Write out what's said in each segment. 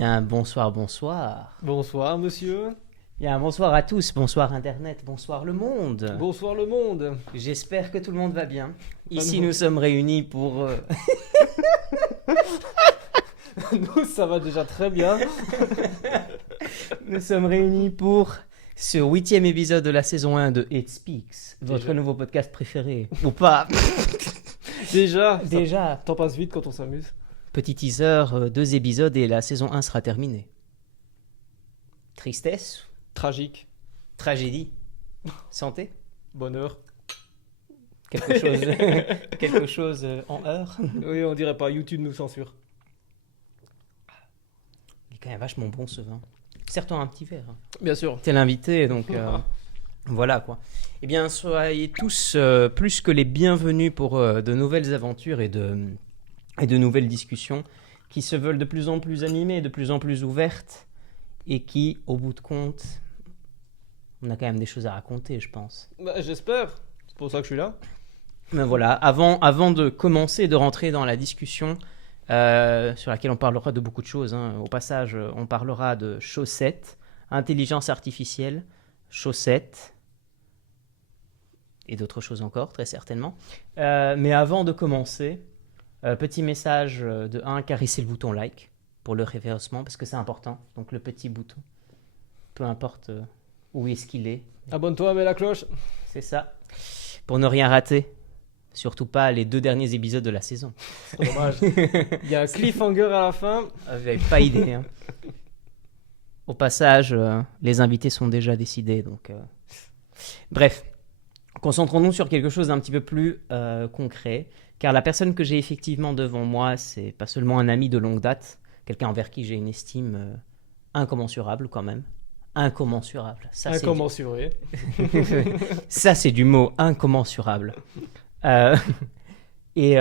Bien, bonsoir, bonsoir. Bonsoir monsieur. Bien, bonsoir à tous, bonsoir Internet, bonsoir le monde. Bonsoir le monde. J'espère que tout le monde va bien. Ici, non. nous sommes réunis pour... Nous, ça va déjà très bien. Nous sommes réunis pour ce 8e épisode de la saison 1 de It Speaks, votre Déjà. nouveau podcast préféré. Ou pas. Déjà. Déjà, Temps passe vite quand on s'amuse. petit teaser, 2 épisodes et la saison 1 sera terminée. Tristesse, Tragique. tragédie, santé, Bonheur. quelque chose en heure. Oui, on dirait pas. YouTube nous censure. Il est quand même vachement bon ce vin. Serre-toi un petit verre. Bien sûr. T'es l'invité, donc voilà quoi. Eh bien, soyez tous plus que les bienvenus pour de nouvelles aventures et de nouvelles discussions qui se veulent de plus en plus animées, de plus en plus ouvertes et qui, au bout de compte, on a quand même des choses à raconter, je pense. Bah, j'espère. C'est pour ça que je suis là. Mais voilà, avant de commencer, de rentrer dans la discussion sur laquelle on parlera de beaucoup de choses, hein. Au passage, on parlera de chaussettes, intelligence artificielle, chaussettes et d'autres choses encore, très certainement. Mais avant de commencer, petit message de 1, caressez le bouton like pour le référencement, parce que c'est important. Donc le petit bouton, peu importe où est-ce qu'il est, Abonne-toi, mets la cloche. c'est ça, pour ne rien rater. Surtout pas les 2 derniers épisodes de la saison. C'est dommage. Il y a un cliffhanger à la fin. Vous n'avez pas idée. Hein. Au passage, les invités sont déjà décidés. Donc, bref, concentrons-nous sur quelque chose d'un petit peu plus concret. Car la personne que j'ai effectivement devant moi, c'est pas seulement un ami de longue date, quelqu'un envers qui j'ai une estime incommensurable quand même. Incommensurable. Ça, Incommensuré. Ça, c'est du mot incommensurable. Et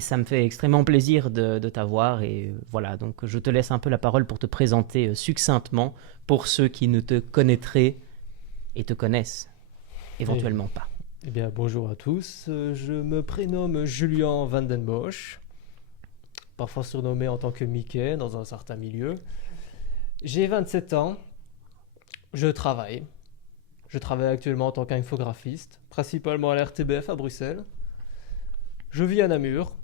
ça me fait extrêmement plaisir de t'avoir. Et voilà, donc je te laisse un peu la parole pour te présenter succinctement pour ceux qui ne te connaîtraient et te connaissent éventuellement pas. Eh bien, bonjour à tous. Je me prénomme Julien Van den Bosch, parfois surnommé en tant que Mickey dans un certain milieu. J'ai 27 ans. Je travaille. Je travaille actuellement en tant qu'infographiste, principalement à l'RTBF à Bruxelles. Je vis à Namur.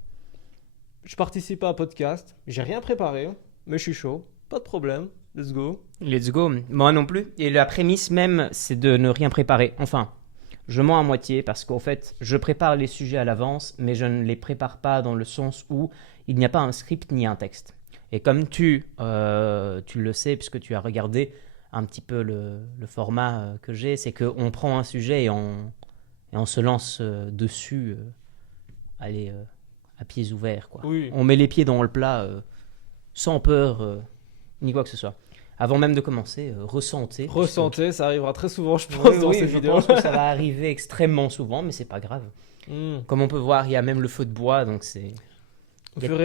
Je participe à un podcast. J'ai rien préparé, mais je suis chaud. Pas de problème. Let's go. Let's go. Moi non plus. Et la prémisse même, c'est de ne rien préparer. Enfin, je mens à moitié parce qu'en fait, je prépare les sujets à l'avance, mais je ne les prépare pas dans le sens où il n'y a pas un script ni un texte. Et comme tu le sais, puisque tu as regardé un petit peu le format que j'ai, c'est qu'on prend un sujet et on se lance dessus, à pieds ouverts, quoi. Oui. On met les pieds dans le plat sans peur ni quoi que ce soit. Avant même de commencer, ressentez. Ressentez, ça arrivera très souvent, je pense, dans Oui, ces je vidéos. pense que ça va arriver extrêmement souvent, mais c'est pas grave. Comme on peut voir, il y a même le feu de bois, donc c'est...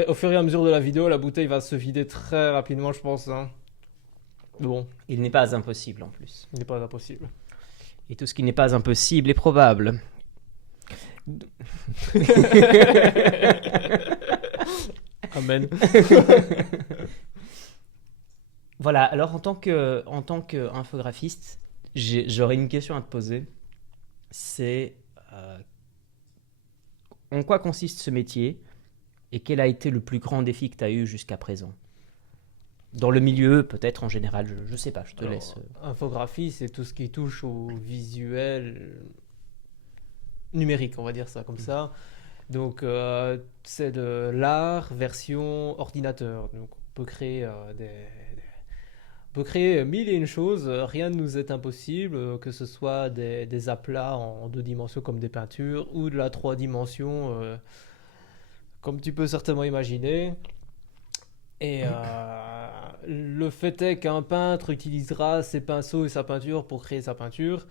Au fur et à mesure de la vidéo, la bouteille va se vider très rapidement, je pense. Hein. Bon, Il n'est pas impossible en plus. il n'est pas impossible. Et tout ce qui n'est pas impossible est probable. Amen. Voilà, alors en tant qu'infographiste, j'aurais une question à te poser. C'est en quoi consiste ce métier et quel a été le plus grand défi que tu as eu jusqu'à présent? Dans le milieu, peut-être en général, je sais pas, je te laisse. Infographie, c'est tout ce qui touche au visuel numérique, on va dire ça comme ça. Donc, c'est de l'art version ordinateur. Donc, on peut créer on peut créer mille et une choses. Rien ne nous est impossible, que ce soit des aplats en 2 dimensions comme des peintures ou de la 3 dimensions, comme tu peux certainement imaginer. Et le fait est qu'un peintre utilisera ses pinceaux et sa peinture pour créer sa peinture.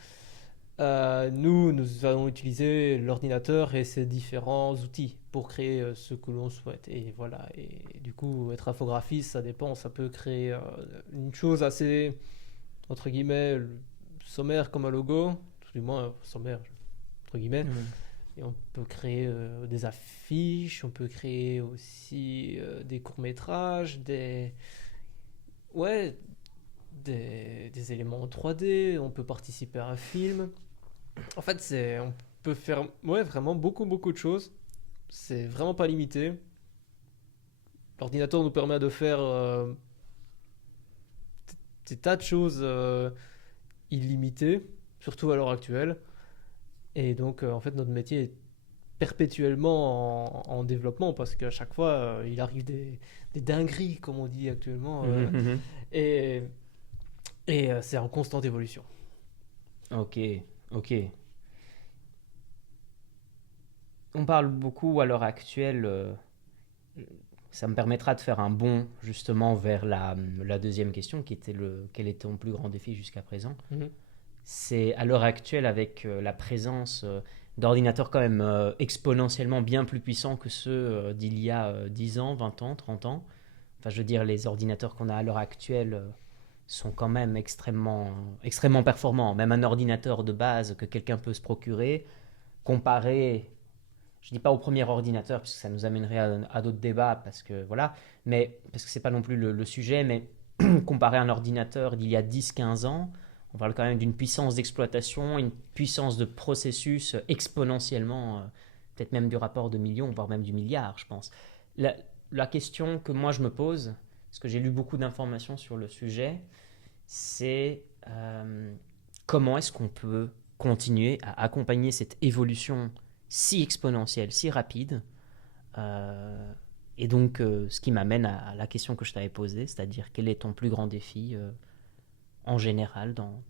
Nous allons utiliser l'ordinateur et ses différents outils pour créer ce que l'on souhaite. Et voilà. Et du coup, être infographiste, ça dépend. Ça peut créer une chose assez, entre guillemets, sommaire comme un logo, tout du moins sommaire, entre guillemets. Et on peut créer des affiches, on peut créer aussi des courts-métrages, Ouais, des éléments en 3D, on peut participer à un film. En fait, on peut faire ouais, vraiment beaucoup, beaucoup de choses. C'est vraiment pas limité. L'ordinateur nous permet de faire des tas de choses illimitées, surtout à l'heure actuelle. Et donc, en fait, notre métier est perpétuellement en développement parce qu'à chaque fois, il arrive des dingueries, comme on dit actuellement. Et, et c'est en constante évolution. Ok, ok. On parle beaucoup à l'heure actuelle, ça me permettra de faire un bond justement vers la deuxième question qui était quel est ton plus grand défi jusqu'à présent. Mhm. C'est à l'heure actuelle avec la présence d'ordinateurs quand même exponentiellement bien plus puissants que ceux d'il y a 10 ans, 20 ans, 30 ans. Enfin, je veux dire, les ordinateurs qu'on a à l'heure actuelle sont quand même extrêmement performants. Même un ordinateur de base que quelqu'un peut se procurer, comparé, je dis pas au premier ordinateur, parce que ça nous amènerait à d'autres débats, parce que voilà, mais parce que c'est pas non plus le sujet, mais comparé à un ordinateur d'il y a 10 15 ans, on parle quand même d'une puissance d'exploitation, une puissance de processus exponentiellement, peut-être même du rapport de millions, voire même du milliard, je pense. La, la question que moi je me pose, parce que j'ai lu beaucoup d'informations sur le sujet, c'est comment est-ce qu'on peut continuer à accompagner cette évolution si exponentielle, si rapide. Et donc, ce qui m'amène à la question que je t'avais posée, c'est-à-dire quel est ton plus grand défi en général dans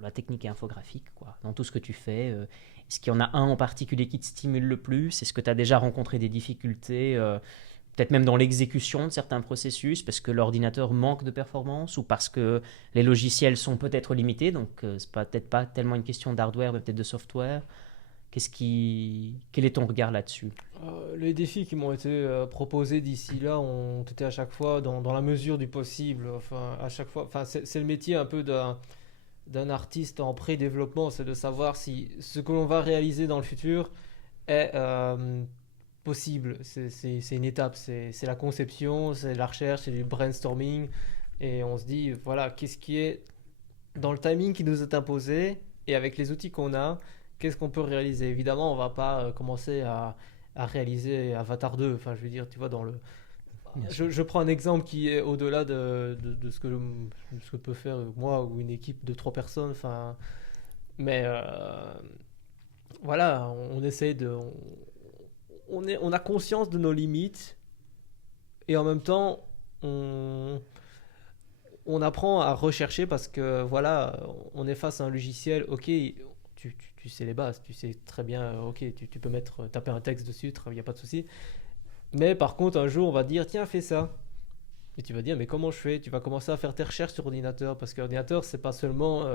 la technique et infographique, quoi, dans tout ce que tu fais. Est-ce qu'il y en a un en particulier qui te stimule le plus? Est-ce que tu as déjà rencontré des difficultés, peut-être même dans l'exécution de certains processus, parce que l'ordinateur manque de performance ou parce que les logiciels sont peut-être limités, donc c'est peut-être pas tellement une question d'hardware, mais peut-être de software. Quel est ton regard là-dessus? Les défis qui m'ont été proposés d'ici là ont été à chaque fois dans la mesure du possible. Enfin, à chaque fois, enfin, c'est le métier un peu d'un artiste en pré-développement, c'est de savoir si ce que l'on va réaliser dans le futur est possible. C'est une étape, c'est la conception, c'est la recherche, c'est du brainstorming. Et on se dit, voilà, qu'est-ce qui est dans le timing qui nous est imposé et avec les outils qu'on a, qu'est-ce qu'on peut réaliser. Évidemment, on va pas commencer à réaliser Avatar 2. Enfin, je veux dire, tu vois, dans le. Bien sûr. Je prends un exemple qui est au-delà de ce que peut faire moi ou une équipe de 3 personnes. Enfin, mais voilà, on essaie de. On a conscience de nos limites et en même temps, on, on apprend à rechercher parce que voilà, on est face à un logiciel, ok, tu sais les bases, tu sais très bien, ok, tu peux taper un texte dessus, il n'y a pas de souci. Mais par contre, un jour, on va dire, tiens, fais ça. Et tu vas dire, mais comment je fais? Tu vas commencer à faire tes recherches sur ordinateur parce que l'ordinateur, c'est pas seulement,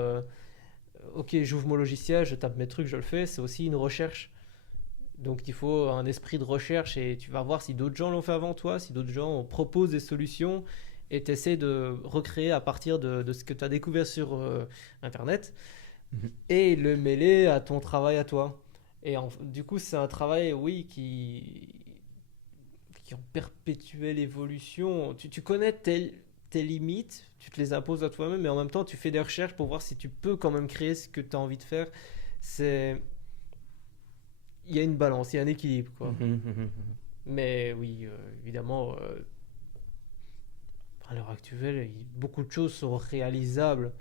ok, j'ouvre mon logiciel, je tape mes trucs, je le fais, c'est aussi une recherche. Donc il faut un esprit de recherche et tu vas voir si d'autres gens l'ont fait avant toi, si d'autres gens proposent des solutions et tu essaies de recréer à partir de ce que tu as découvert sur Internet Mhm. et le mêler à ton travail à toi. Et du coup, c'est un travail, oui, qui est en perpétuelle évolution. Tu connais tes limites, tu te les imposes à toi-même, mais en même temps, tu fais des recherches pour voir si tu peux quand même créer ce que tu as envie de faire. C'est il y a une balance, il y a un équilibre, quoi. Mhm, mhm, mhm. Mais oui, évidemment, à l'heure actuelle, beaucoup de choses sont réalisables,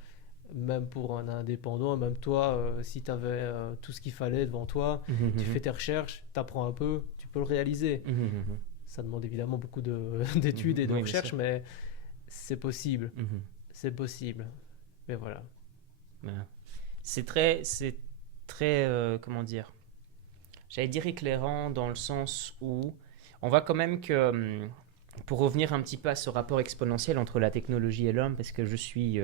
même pour un indépendant. Même toi, si tu avais tout ce qu'il fallait devant toi, Mhm, tu fais mhm. tes recherches, tu apprends un peu, tu peux le réaliser. Mhm, mhm. Ça demande évidemment beaucoup d'études et Mhm. de Oui, bien sûr. recherches, mais c'est possible. Mhm. C'est possible. Mais voilà. Voilà. C'est très, comment dire, j'allais dire éclairant dans le sens où on voit quand même que, pour revenir un petit peu à ce rapport exponentiel entre la technologie et l'homme, parce que je suis,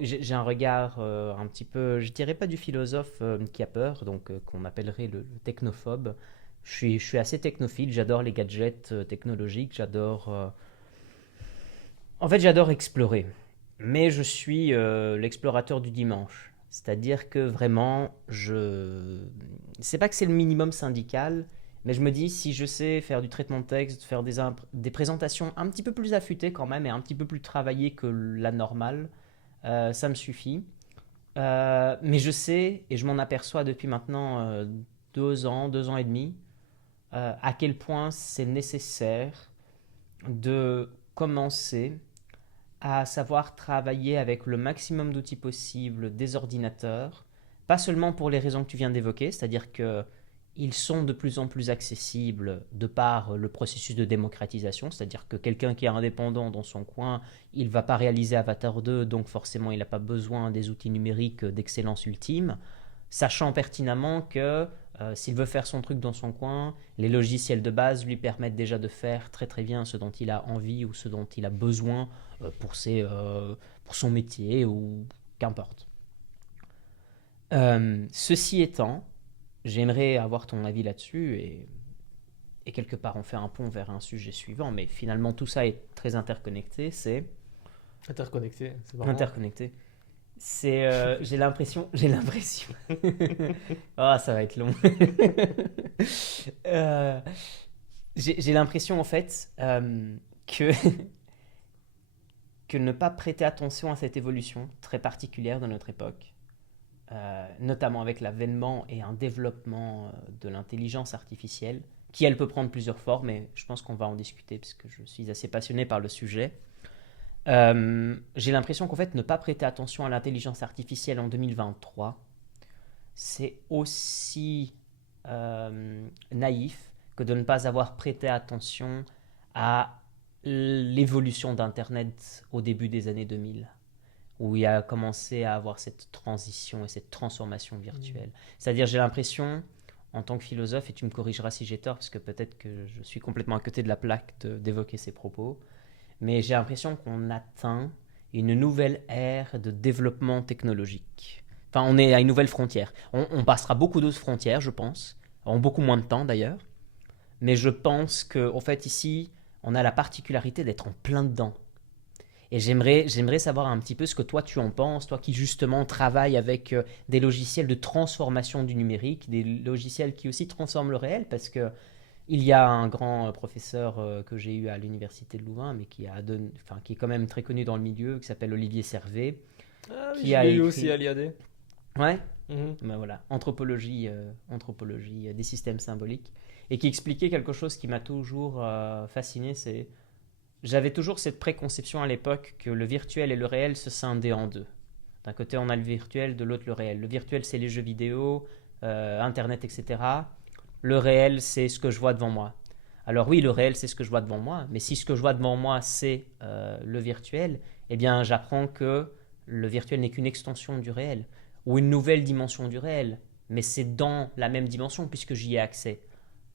j'ai un regard un petit peu, je dirais pas du philosophe qui a peur, donc qu'on appellerait le technophobe. Je suis assez technophile, j'adore les gadgets technologiques, en fait, j'adore explorer, mais je suis l'explorateur du dimanche. C'est-à-dire que vraiment, c'est pas que c'est le minimum syndical, Mais je me dis, si je sais faire du traitement de texte, faire des présentations un petit peu plus affûtées quand même et un petit peu plus travaillées que la normale, ça me suffit. Mais je sais, et je m'en aperçois depuis maintenant 2 ans et demi, à quel point c'est nécessaire de commencer à savoir travailler avec le maximum d'outils possibles des ordinateurs, pas seulement pour les raisons que tu viens d'évoquer, c'est-à-dire que ils sont de plus en plus accessibles de par le processus de démocratisation, c'est-à-dire que quelqu'un qui est indépendant dans son coin, il ne va pas réaliser Avatar 2, donc forcément il n'a pas besoin des outils numériques d'excellence ultime, sachant pertinemment que s'il veut faire son truc dans son coin, les logiciels de base lui permettent déjà de faire très très bien ce dont il a envie ou ce dont il a besoin pour son métier ou qu'importe. Ceci étant, j'aimerais avoir ton avis là-dessus et quelque part on fait un pont vers un sujet suivant, mais finalement tout ça est très interconnecté, c'est Interconnecté, c'est marrant. interconnecté. J'ai l'impression, ah ça va être long. Euh, j'ai l'impression en fait que que ne pas prêter attention à cette évolution très particulière de notre époque, notamment avec l'avènement et un développement de l'intelligence artificielle, qui elle peut prendre plusieurs formes, et je pense qu'on va en discuter parce que je suis assez passionné par le sujet. J'ai l'impression qu'en fait, ne pas prêter attention à l'intelligence artificielle en 2023, c'est aussi naïf que de ne pas avoir prêté attention à l'évolution d'Internet au début des années 2000, où il a commencé à avoir cette transition et cette transformation virtuelle. C'est-à-dire, j'ai l'impression, en tant que philosophe, et tu me corrigeras si j'ai tort, parce que peut-être que je suis complètement à côté de la plaque d'évoquer ces propos, mais j'ai l'impression qu'on atteint une nouvelle ère de développement technologique. Enfin, on est à une nouvelle frontière. On passera beaucoup d'autres frontières, je pense, en beaucoup moins de temps d'ailleurs, mais je pense qu'en fait ici, on a la particularité d'être en plein dedans. Et j'aimerais savoir un petit peu ce que toi tu en penses, toi qui justement travailles avec des logiciels de transformation du numérique, des logiciels qui aussi transforment le réel, parce que il y a un grand professeur que j'ai eu à l'université de Louvain, mais qui est quand même très connu dans le milieu, qui s'appelle Olivier Servet, Ah oui, qui je a l'ai eu aussi écrit... à l'IAD. Ouais, Mhm. ben voilà, anthropologie des systèmes symboliques, et qui expliquait quelque chose qui m'a toujours fasciné, c'est j'avais toujours cette préconception à l'époque que le virtuel et le réel se scindaient en deux. D'un côté, on a le virtuel, de l'autre, le réel. Le virtuel, c'est les jeux vidéo, Internet, etc. Le réel, c'est ce que je vois devant moi. Alors oui, le réel, c'est ce que je vois devant moi, mais si ce que je vois devant moi, c'est le virtuel, eh bien, j'apprends que le virtuel n'est qu'une extension du réel, ou une nouvelle dimension du réel, mais c'est dans la même dimension puisque j'y ai accès.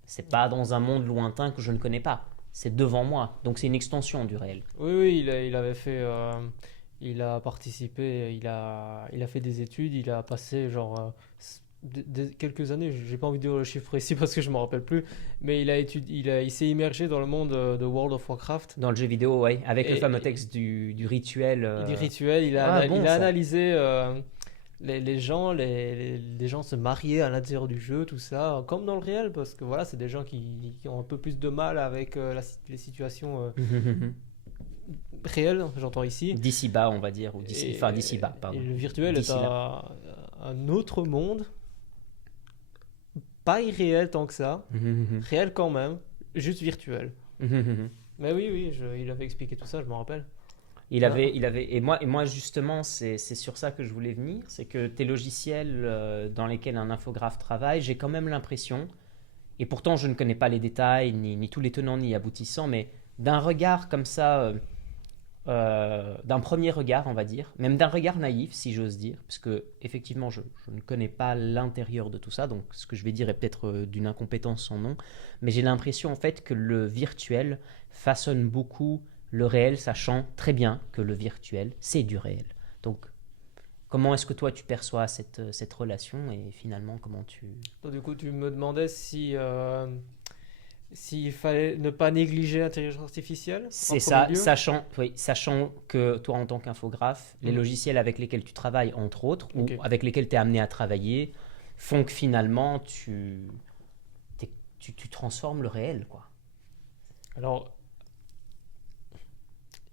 C'est pas dans un monde lointain que je ne connais pas. C'est devant moi. Donc c'est une extension du réel. Oui, oui, il avait fait. Il a participé, il a fait des études, il a passé genre quelques années, j'ai pas envie de dire le chiffre précis parce que je me rappelle plus, mais il s'est immergé dans le monde de World of Warcraft. Dans le jeu vidéo, ouais. Avec le Et, fameux texte du rituel. du rituel, Ah bon, il a ça. analysé les gens, les gens se marier à l'intérieur du jeu, tout ça, comme dans le réel, parce que voilà, c'est des gens qui ont un peu plus de mal avec les situations réelles, j'entends ici. D'ici bas, on va dire. Enfin, d'ici bas, Et pardon. le virtuel est D'ici là. un autre monde, pas irréel tant que ça, réel quand même, juste virtuel. Mais oui, oui, il avait expliqué tout ça, je me rappelle. Ah, Et moi justement, c'est sur ça que je voulais venir, c'est que tes logiciels dans lesquels un infographe travaille, j'ai quand même l'impression, et pourtant je ne connais pas les détails, ni tous les tenants ni aboutissants, mais d'un regard comme ça, d'un premier regard, on va dire, même d'un regard naïf, si j'ose dire, parce que effectivement, je ne connais pas l'intérieur de tout ça, donc ce que je vais dire est peut-être d'une incompétence sans nom, mais j'ai l'impression en fait que le virtuel façonne beaucoup le réel, sachant très bien que le virtuel, c'est du réel. Donc, comment est-ce que toi tu perçois cette relation et finalement comment tu... donc, du coup, tu me demandais si s'il fallait ne pas négliger l'intelligence artificielle en C'est premier ça, lieu. sachant que toi, en tant qu'infographe, les Mhm. logiciels avec lesquels tu travailles, entre autres, ou Ok. avec lesquels tu es amené à travailler, font que finalement, tu transformes le réel, quoi. Alors,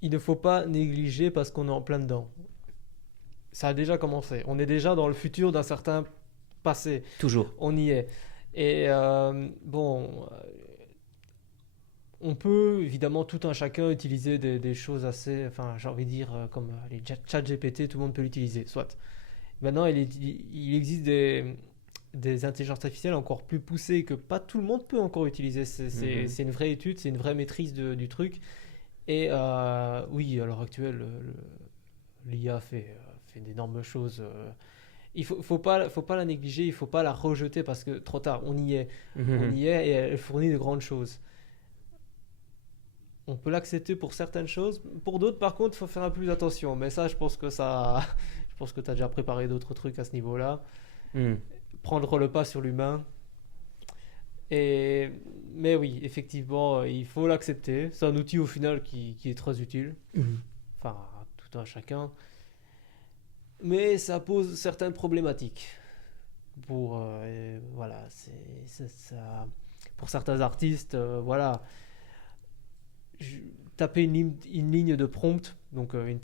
il ne faut pas négliger parce qu'on est en plein dedans. Ça a déjà commencé. On est déjà dans le futur d'un certain passé. Toujours. On y est. Et on peut évidemment tout un chacun utiliser des choses assez, enfin j'ai envie de dire comme les chat GPT, tout le monde peut l'utiliser, soit. Maintenant, il existe des intelligences artificielles encore plus poussées que pas tout le monde peut encore utiliser. C'est une vraie étude, c'est une vraie maîtrise du truc. Et oui, à l'heure actuelle, l'IA fait d'énormes choses. Il faut pas la négliger, il faut pas la rejeter parce que trop tard, on y est. On y est et elle fournit de grandes choses. On peut l'accepter pour certaines choses. Pour d'autres, par contre, il faut faire un peu plus attention. Mais ça, je pense que tu as déjà préparé d'autres trucs à ce niveau-là. Prendre le pas sur l'humain. Mais oui, effectivement, il faut l'accepter. C'est un outil au final qui est très utile. Enfin, tout un chacun. Mais ça pose certaines problématiques. Voilà, ça, pour certains artistes, voilà. Taper une ligne de prompt. Donc, une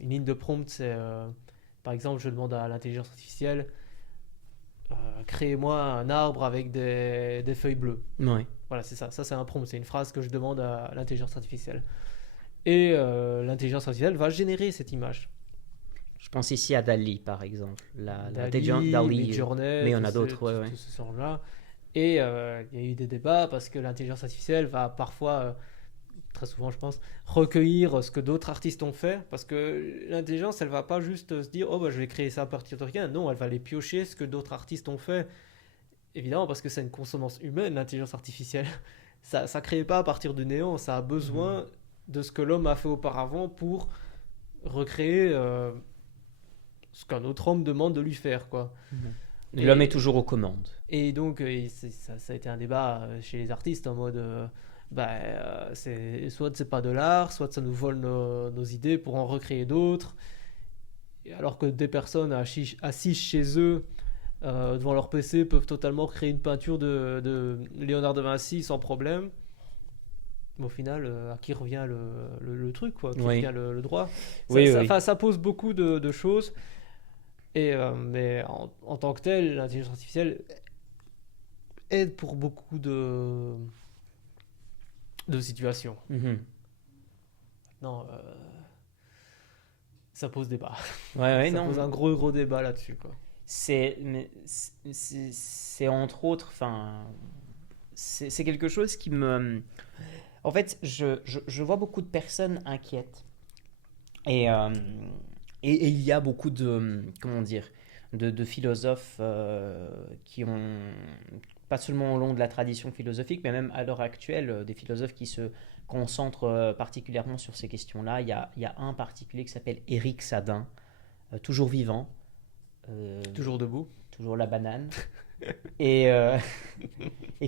ligne de prompt, c'est par exemple, je demande à l'intelligence artificielle créez-moi un arbre avec des feuilles bleues. Ouais. Voilà, c'est ça. Ça, c'est un prompt. C'est une phrase que je demande à l'intelligence artificielle. Et l'intelligence artificielle va générer cette image. Je pense ici à Dali, par exemple. Dali, Midjourney, mais il y en a d'autres, tout ce genre-là. Et il y a eu des débats parce que l'intelligence artificielle va parfois, très souvent je pense, recueillir ce que d'autres artistes ont fait. Parce que l'intelligence, elle va pas juste se dire « Oh, bah, je vais créer ça à partir de rien ». Non, elle va aller piocher ce que d'autres artistes ont fait. Évidemment, parce que c'est une consonance humaine, l'intelligence artificielle. Ça ne crée pas à partir du néant. Ça a besoin de ce que l'homme a fait auparavant pour recréer ce qu'un autre homme demande de lui faire, quoi. L'homme est toujours aux commandes. Et donc, ça a été un débat chez les artistes en mode soit c'est pas de l'art, soit ça nous vole nos idées pour en recréer d'autres. Alors que des personnes assises chez eux devant leur PC peuvent totalement créer une peinture de Léonard de Vinci sans problème. Mais au final, à qui revient le truc, quoi, qui revient le droit. Ça pose beaucoup de choses. Mais en tant que tel, l'intelligence artificielle aide pour beaucoup de situations. Non, ça pose débat. Ça pose un gros débat là-dessus, quoi. C'est entre autres, c'est quelque chose qui me... En fait, je vois beaucoup de personnes inquiètes. Et il y a beaucoup de, comment dire, de philosophes qui ont, pas seulement au long de la tradition philosophique, mais même à l'heure actuelle, des philosophes qui se concentrent particulièrement sur ces questions-là. Il y a un particulier qui s'appelle Éric Sadin, toujours vivant. Toujours debout. Toujours la banane. et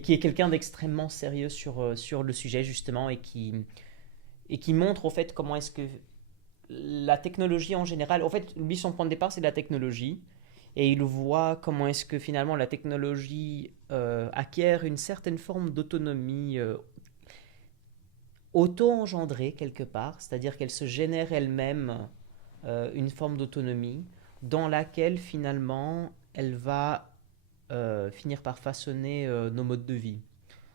qui est quelqu'un d'extrêmement sérieux sur le sujet, justement, et qui montre, au fait, comment est-ce que la technologie en général, en fait, lui, son point de départ, c'est la technologie, et il voit comment est-ce que finalement la technologie acquiert une certaine forme d'autonomie auto-engendrée quelque part, c'est-à-dire qu'elle se génère elle-même une forme d'autonomie dans laquelle finalement elle va finir par façonner nos modes de vie.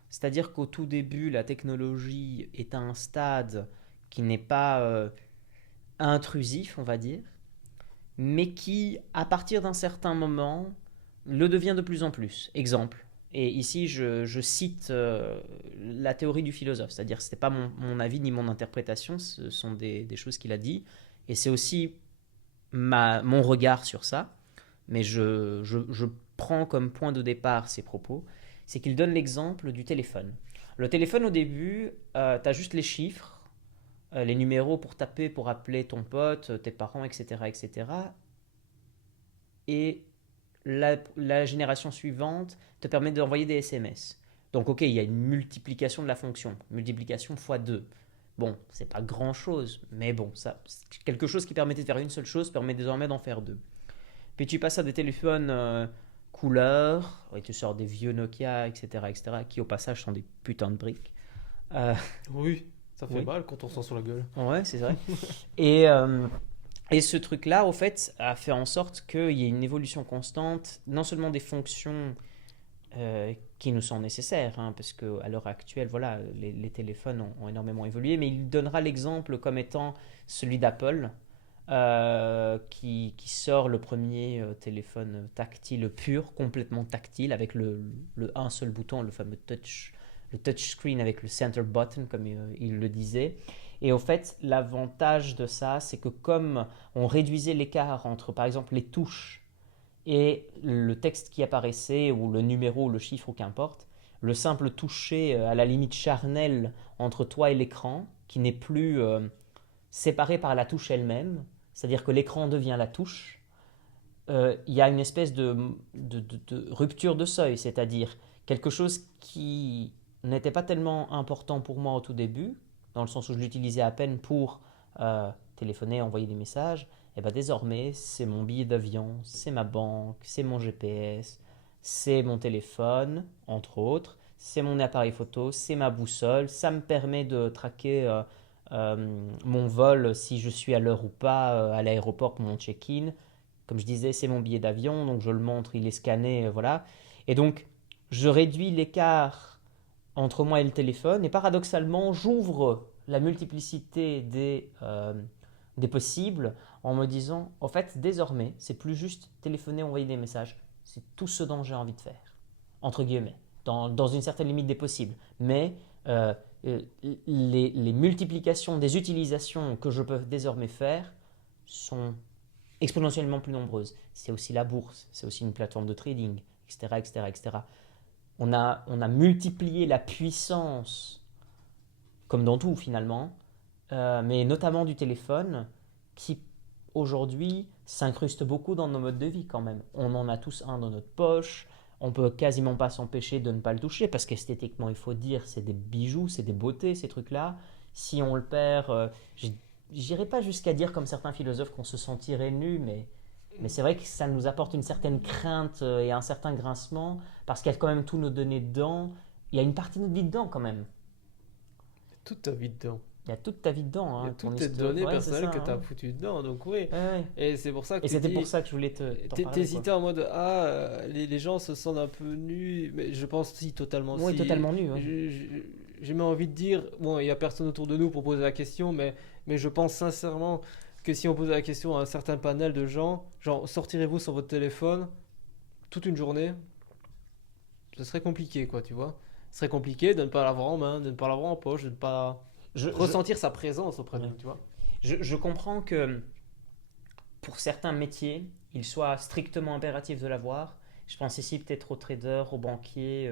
C'est-à-dire qu'au tout début, la technologie est à un stade qui n'est pas intrusif, on va dire, mais qui, à partir d'un certain moment, le devient de plus en plus. Exemple, et ici je cite la théorie du philosophe, c'est-à-dire que ce n'est pas mon avis ni mon interprétation, ce sont des choses qu'il a dit, et c'est aussi mon regard sur ça, mais je prends comme point de départ ses propos, c'est qu'il donne l'exemple du téléphone. Le téléphone, au début, tu as juste les chiffres, les numéros pour taper, pour appeler ton pote, tes parents, etc. etc. Et la génération suivante te permet d'envoyer des SMS. Donc, ok, il y a une multiplication de la fonction, multiplication x 2. Bon, c'est pas grand-chose, mais bon, ça, quelque chose qui permettait de faire une seule chose permet désormais d'en faire deux. Puis tu passes à des téléphones couleurs, et tu sors des vieux Nokia, etc., qui au passage sont des putains de briques. Euh, Oui, ça fait oui, mal quand on sent sur la gueule. ouais, c'est vrai. Et, euh, et ce truc-là, au fait, a fait en sorte qu'il y ait une évolution constante, non seulement des fonctions qui nous sont nécessaires, hein, parce qu'à l'heure actuelle, voilà, les téléphones ont énormément évolué, mais il donnera l'exemple comme étant celui d'Apple, qui sort le premier téléphone tactile pur, complètement tactile, avec un seul bouton, le fameux le touchscreen avec le center button, comme il le disait. Et au fait, l'avantage de ça, c'est que comme on réduisait l'écart entre, par exemple, les touches et le texte qui apparaissait, ou le numéro, ou le chiffre, ou qu'importe, le simple toucher à la limite charnelle entre toi et l'écran, qui n'est plus séparé par la touche elle-même, c'est-à-dire que l'écran devient la touche, il y a une espèce de rupture de seuil, c'est-à-dire quelque chose qui n'était pas tellement important pour moi au tout début, dans le sens où je l'utilisais à peine pour téléphoner, envoyer des messages, et bien désormais c'est mon billet d'avion, c'est ma banque, c'est mon GPS, c'est mon téléphone, entre autres, c'est mon appareil photo, c'est ma boussole, ça me permet de traquer mon vol si je suis à l'heure ou pas à l'aéroport pour mon check-in. Comme je disais, c'est mon billet d'avion, donc je le montre, il est scanné, voilà. Et donc, je réduis l'écart entre moi et le téléphone, et paradoxalement, j'ouvre la multiplicité des possibles en me disant, en fait, désormais, c'est plus juste téléphoner, envoyer des messages, c'est tout ce dont j'ai envie de faire, entre guillemets, dans une certaine limite des possibles. Mais euh, les multiplications des utilisations que je peux désormais faire sont exponentiellement plus nombreuses. C'est aussi la bourse, c'est aussi une plateforme de trading, etc., etc., etc. On a multiplié la puissance, comme dans tout finalement, mais notamment du téléphone, qui aujourd'hui s'incruste beaucoup dans nos modes de vie quand même. On en a tous un dans notre poche, on peut quasiment pas s'empêcher de ne pas le toucher, parce qu'esthétiquement, il faut dire, c'est des bijoux, c'est des beautés, ces trucs-là. Si on le perd, j'irai pas jusqu'à dire comme certains philosophes qu'on se sentirait nu, mais c'est vrai que ça nous apporte une certaine crainte et un certain grincement, parce qu'il y a quand même tous nos données dedans. Il y a une partie de notre vie dedans quand même. Toute ta vie dedans. Il y a toute ta vie dedans, Il y a hein, ton toutes tes histoire. données Ouais, c'est personnelles ça. que tu as Hein. foutues dedans, donc oui. Ouais, ouais. Et c'est pour ça que Et tu c'était pour dis, ça que je voulais t'en parler, quoi. t'hésitais en mode, ah, les gens se sentent un peu nus, mais je pense si, totalement Oui, si. totalement nu. Ouais. J'ai même envie de dire, bon, il n'y a personne autour de nous pour poser la question, mais je pense sincèrement que si on posait la question à un certain panel de gens, genre, sortirez-vous sur votre téléphone toute une journée, ce serait compliqué, quoi, tu vois. Ce serait compliqué de ne pas l'avoir en main, de ne pas l'avoir en poche, de ne pas Je, je, ressentir sa présence auprès de ouais. nous, tu vois. Je comprends que pour certains métiers, il soit strictement impératif de l'avoir. Je pense ici peut-être aux traders, aux banquiers,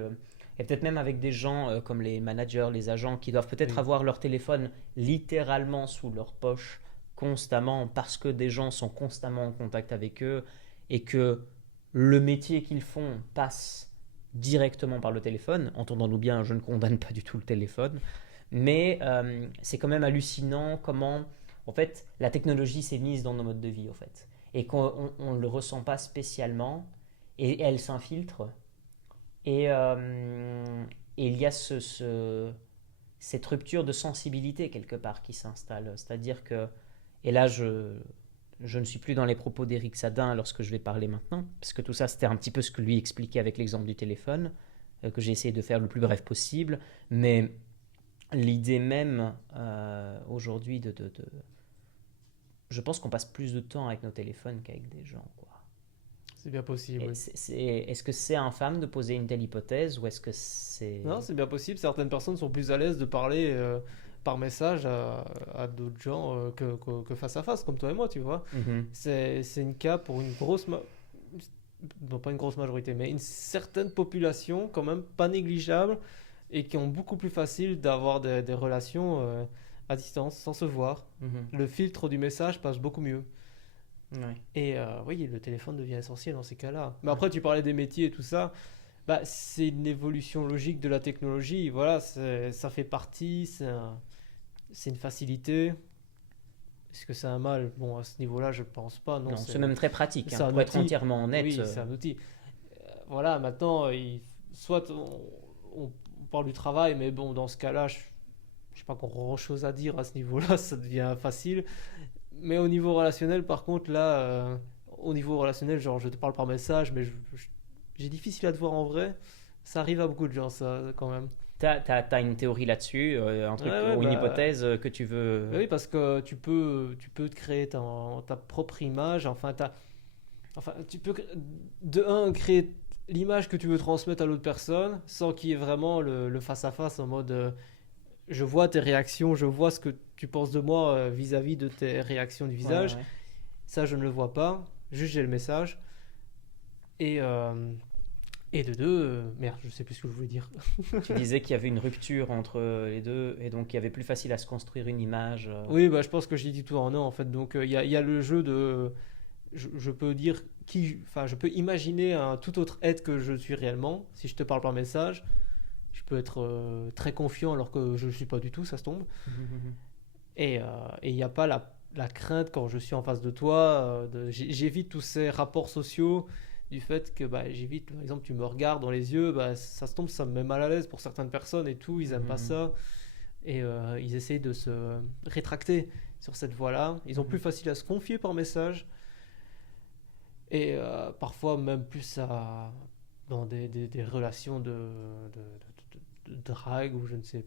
et peut-être même avec des gens comme les managers, les agents, qui doivent peut-être Oui. avoir leur téléphone littéralement sous leur poche constamment, parce que des gens sont constamment en contact avec eux, et que le métier qu'ils font passe directement par le téléphone. Entendons-nous bien, je ne condamne pas du tout le téléphone, mais c'est quand même hallucinant comment en fait, la technologie s'est mise dans nos modes de vie, en fait. Et qu'on ne le ressent pas spécialement, et elle s'infiltre. Et il y a cette rupture de sensibilité, quelque part, qui s'installe. C'est-à-dire que, et là, je ne suis plus dans les propos d'Éric Sadin lorsque je vais parler maintenant, parce que tout ça, c'était un petit peu ce que lui expliquait avec l'exemple du téléphone, que j'ai essayé de faire le plus bref possible, mais l'idée même aujourd'hui je pense qu'on passe plus de temps avec nos téléphones qu'avec des gens, quoi. C'est bien possible, oui. Est-ce que c'est infâme de poser une telle hypothèse, ou est-ce que c'est... Non, c'est bien possible. Certaines personnes sont plus à l'aise de parler par message à d'autres gens que face à face, comme toi et moi, tu vois. Mhm. C'est une cas pour une non, pas une grosse majorité, mais une certaine population, quand même pas négligeable, et qui ont beaucoup plus facile d'avoir des relations à distance, sans se voir. Mhm. Le filtre du message passe beaucoup mieux. Ouais. Et oui, le téléphone devient essentiel dans ces cas-là. Mais après, tu parlais des métiers et tout ça. Bah, c'est une évolution logique de la technologie. Voilà, ça fait partie, c'est une facilité. Est-ce que c'est un mal? Bon, à ce niveau-là, je pense pas. Non, Non, c'est même très pratique, c'est hein, un pour être outil. entièrement honnête. Oui, c'est un outil. voilà, maintenant, soit on parle du travail, mais bon, dans ce cas-là, je n'ai pas grand-chose à dire à ce niveau-là, ça devient facile. Mais au niveau relationnel, par contre, là, au niveau relationnel, genre, je te parle par message, mais j'ai difficile à te voir en vrai. Ça arrive à beaucoup de gens, ça, quand même. T'as une théorie là-dessus, un Ouais, truc ouais, ou une hypothèse que tu veux. bah oui, parce que tu peux te créer ta propre image. Enfin, tu peux de un créer l'image que tu veux transmettre à l'autre personne sans qu'il y ait vraiment le face à face en mode je vois tes réactions, je vois ce que tu penses de moi vis-à-vis de tes réactions du Ouais, visage. ouais. Ça, je ne le vois pas. Juste, j'ai le message. Et, et de deux, merde, je sais plus ce que je voulais dire. Tu disais qu'il y avait une rupture entre les deux et donc il y avait plus facile à se construire une image. Oui, bah, je pense que j'ai dit tout en un en fait. Donc, il y a le jeu de. Je peux dire qui. Enfin, je peux imaginer un tout autre être que je suis réellement si je te parle par message. Je peux être très confiant alors que je ne suis pas du tout, ça se tombe. Et il n'y a pas la crainte quand je suis en face de toi. J'évite tous ces rapports sociaux du fait que bah, j'évite, par exemple, tu me regardes dans les yeux, bah, ça se tombe, ça me met mal à l'aise pour certaines personnes et tout, ils n'aiment pas ça. Et ils essayent de se rétracter sur cette voie-là. Ils ont plus facile à se confier par message. Et parfois même plus dans des relations de drague ou je ne sais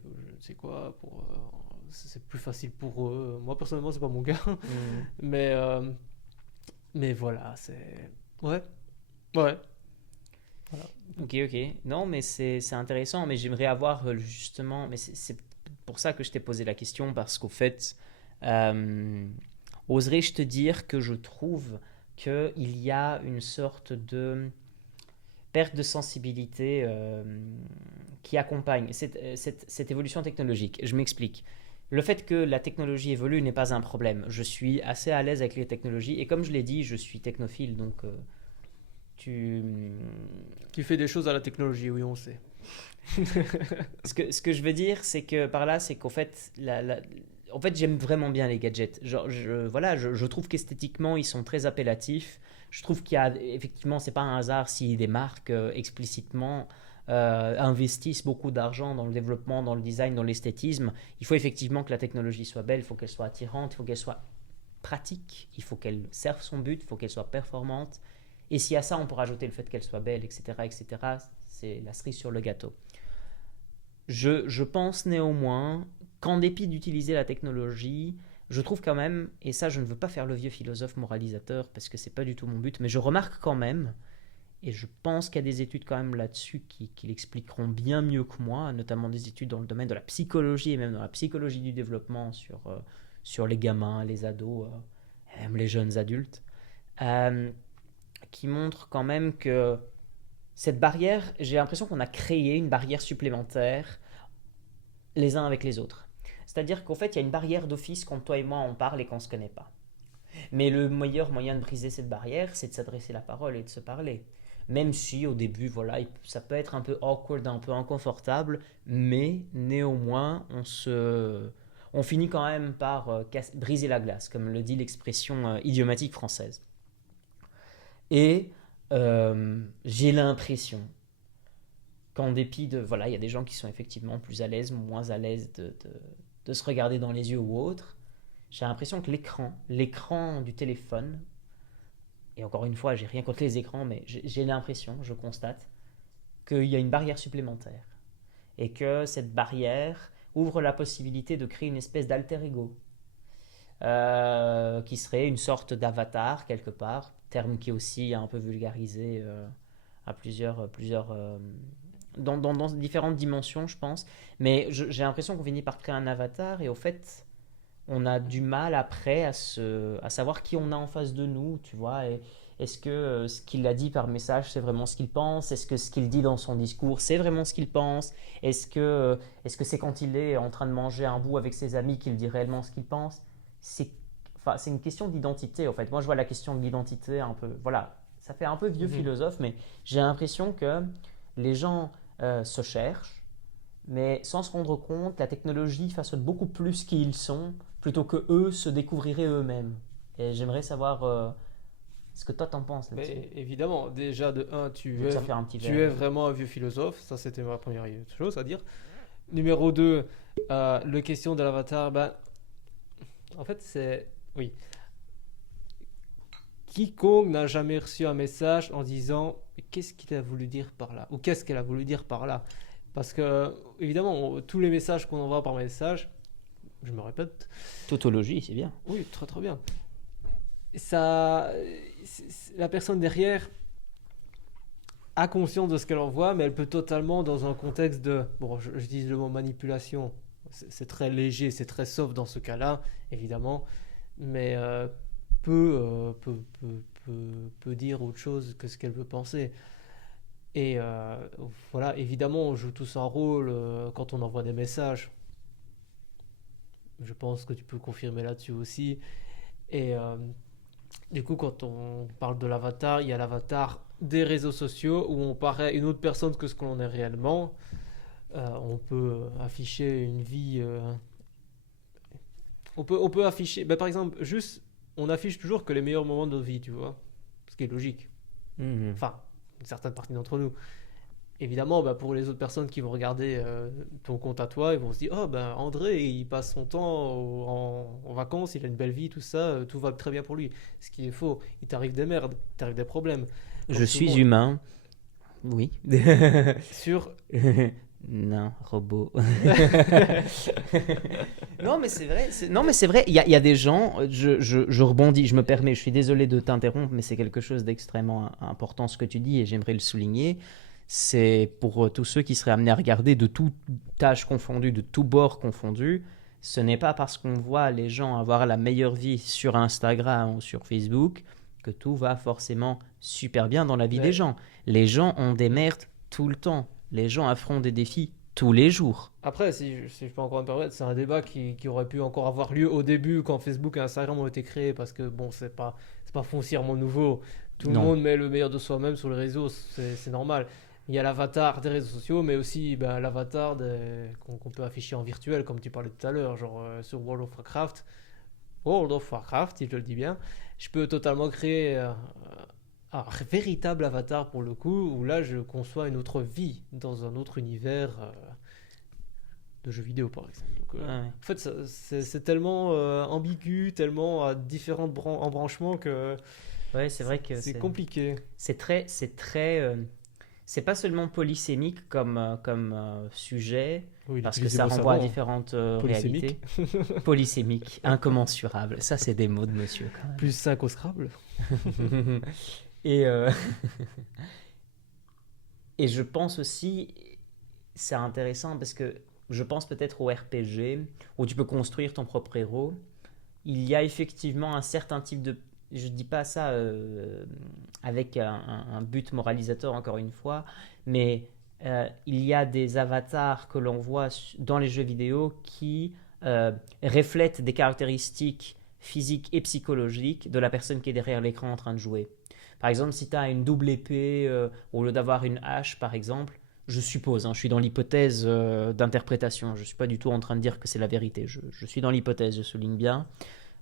quoi. C'est plus facile pour eux. Moi, personnellement, c'est pas mon cas. Mhm. Mais, euh, mais voilà, c'est. Ouais. Ouais. Voilà. Ok, ok. Non, mais c'est intéressant, mais j'aimerais avoir justement, mais c'est pour ça que je t'ai posé la question, parce qu'au fait, euh, oserais-je te dire que je trouve qu'il y a une sorte de perte de sensibilité qui accompagne cette évolution technologique. Je m'explique. Le fait que la technologie évolue n'est pas un problème. Je suis assez à l'aise avec les technologies et comme je l'ai dit, je suis technophile, donc tu... Tu fais des choses à la technologie, oui, on sait. Ce que je veux dire, c'est que par là, c'est qu'en fait, en fait, j'aime vraiment bien les gadgets. Genre, voilà, je trouve qu'esthétiquement, ils sont très appellatifs. Je trouve qu'il y a, effectivement, c'est pas un hasard si des marques explicitement investissent beaucoup d'argent dans le développement, dans le design, dans l'esthétisme. Il faut effectivement que la technologie soit belle, il faut qu'elle soit attirante, il faut qu'elle soit pratique, il faut qu'elle serve son but, il faut qu'elle soit performante. Et si à ça, on peut rajouter le fait qu'elle soit belle, etc., etc., c'est la cerise sur le gâteau. Je pense néanmoins qu'en dépit d'utiliser la technologie, je trouve quand même, et ça je ne veux pas faire le vieux philosophe moralisateur parce que c'est pas du tout mon but, mais je remarque quand même, et je pense qu'il y a des études quand même là-dessus qui l'expliqueront bien mieux que moi, notamment des études dans le domaine de la psychologie et même dans la psychologie du développement sur les gamins, les ados, même les jeunes adultes, euh, qui montrent quand même que cette barrière, j'ai l'impression qu'on a créé une barrière supplémentaire les uns avec les autres. C'est-à-dire qu'en fait, il y a une barrière d'office quand toi et moi on parle et qu'on ne se connaît pas. Mais le meilleur moyen de briser cette barrière, c'est de s'adresser la parole et de se parler. Même si au début, voilà, ça peut être un peu awkward, un peu inconfortable, mais néanmoins, on finit quand même par briser la glace, comme le dit l'expression idiomatique française. Et j'ai l'impression qu'en dépit de... Voilà, il y a des gens qui sont effectivement plus à l'aise, moins à l'aise de se regarder dans les yeux ou autre. J'ai l'impression que l'écran du téléphone, et encore une fois, j'ai rien contre les écrans, mais j'ai l'impression, je constate, qu'il y a une barrière supplémentaire. Et que cette barrière ouvre la possibilité de créer une espèce d'alter ego, qui serait une sorte d'avatar quelque part, terme qui est aussi un peu vulgarisé à plusieurs dans différentes dimensions, je pense. Mais j'ai l'impression qu'on finit par créer un avatar et au fait, on a du mal après à savoir qui on a en face de nous, tu vois. Et est-ce que ce qu'il a dit par message, c'est vraiment ce qu'il pense? Est-ce que ce qu'il dit dans son discours, c'est vraiment ce qu'il pense? Est-ce que c'est quand il est en train de manger un bout avec ses amis qu'il dit réellement ce qu'il pense? C'est, enfin, c'est une question d'identité, en fait. Moi, je vois la question de l'identité un peu... Voilà, ça fait un peu vieux Mhm. philosophe, mais j'ai l'impression que les gens se cherchent, mais sans se rendre compte, la technologie façonne beaucoup plus qui ils sont, plutôt que eux se découvriraient eux-mêmes. Et j'aimerais savoir Ce que toi t'en penses là-dessus. Mais évidemment, déjà de 1, Je vais te faire un petit tu verre. es vraiment un vieux philosophe, ça c'était ma première chose à dire. Numéro 2, la question de l'avatar, en fait c'est... Oui. Quiconque n'a jamais reçu un message en disant qu'est-ce qu'il a voulu dire par là ou qu'est-ce qu'elle a voulu dire par là. Parce que, évidemment, tous les messages qu'on envoie par message, je me répète, Tautologie, c'est bien. oui, très très bien. Ça, la personne derrière a conscience de ce qu'elle envoie, mais elle peut totalement, dans un contexte de, bon, je dis le mot manipulation, c'est très léger, c'est très soft dans ce cas-là, évidemment, mais peut dire autre chose que ce qu'elle veut penser. Et voilà, évidemment, on joue tous un rôle quand on envoie des messages. Je pense que tu peux confirmer là-dessus aussi. Et du coup, quand on parle de l'avatar, il y a l'avatar des réseaux sociaux où on paraît une autre personne que ce que l'on est réellement. On peut afficher une vie. On peut afficher. Par exemple, juste, on affiche toujours que les meilleurs moments de notre vie, tu vois. Ce qui est logique. Enfin, une certaine partie d'entre nous. Évidemment, pour les autres personnes qui vont regarder ton compte à toi, ils vont se dire oh André, il passe son temps en vacances, il a une belle vie, tout ça, tout va très bien pour lui. Ce qui est faux. Il t'arrive des merdes, il t'arrive des problèmes. Je suis humain. Oui. Sur. Non, robot. Non, mais c'est vrai. Non, mais c'est vrai. Il y a des gens. Je rebondis. Je me permets. Je suis désolé de t'interrompre, mais c'est quelque chose d'extrêmement important ce que tu dis et j'aimerais le souligner. C'est pour tous ceux qui seraient amenés à regarder de tout âge confondu, de tout bord confondu. Ce n'est pas parce qu'on voit les gens avoir la meilleure vie sur Instagram ou sur Facebook que tout va forcément super bien dans la vie des gens. Les gens ont des merdes tout le temps. Les gens affrontent des défis tous les jours. Après, si je peux encore me permettre, c'est un débat qui aurait pu encore avoir lieu au début quand Facebook et Instagram ont été créés parce que bon, c'est pas foncièrement nouveau. Tout le monde met le meilleur de soi-même sur les réseaux, c'est normal. Il y a l'avatar des réseaux sociaux, mais aussi l'avatar qu'on peut afficher en virtuel, comme tu parlais tout à l'heure, genre sur World of Warcraft. World of Warcraft, si je le dis bien. Je peux totalement créer un véritable avatar pour le coup, où là je conçois une autre vie dans un autre univers de jeux vidéo par exemple. Donc, en fait, c'est tellement ambigu, tellement à différents embranchements que c'est vrai que c'est compliqué. C'est très, c'est pas seulement polysémique comme sujet, parce que ça renvoie à différentes réalités. Polysémique, incommensurable. Ça, c'est des mots de monsieur. Quand même. Plus 5 au Scrabble. Et je pense aussi, c'est intéressant parce que je pense peut-être au RPG, où tu peux construire ton propre héros. Il y a effectivement un certain type de... Je ne dis pas ça avec un but moralisateur, encore une fois, mais il y a des avatars que l'on voit dans les jeux vidéo qui reflètent des caractéristiques physiques et psychologiques de la personne qui est derrière l'écran en train de jouer. Par exemple, si tu as une double épée au lieu d'avoir une hache, par exemple, je suppose, je suis dans l'hypothèse d'interprétation, je ne suis pas du tout en train de dire que c'est la vérité, je suis dans l'hypothèse, je souligne bien.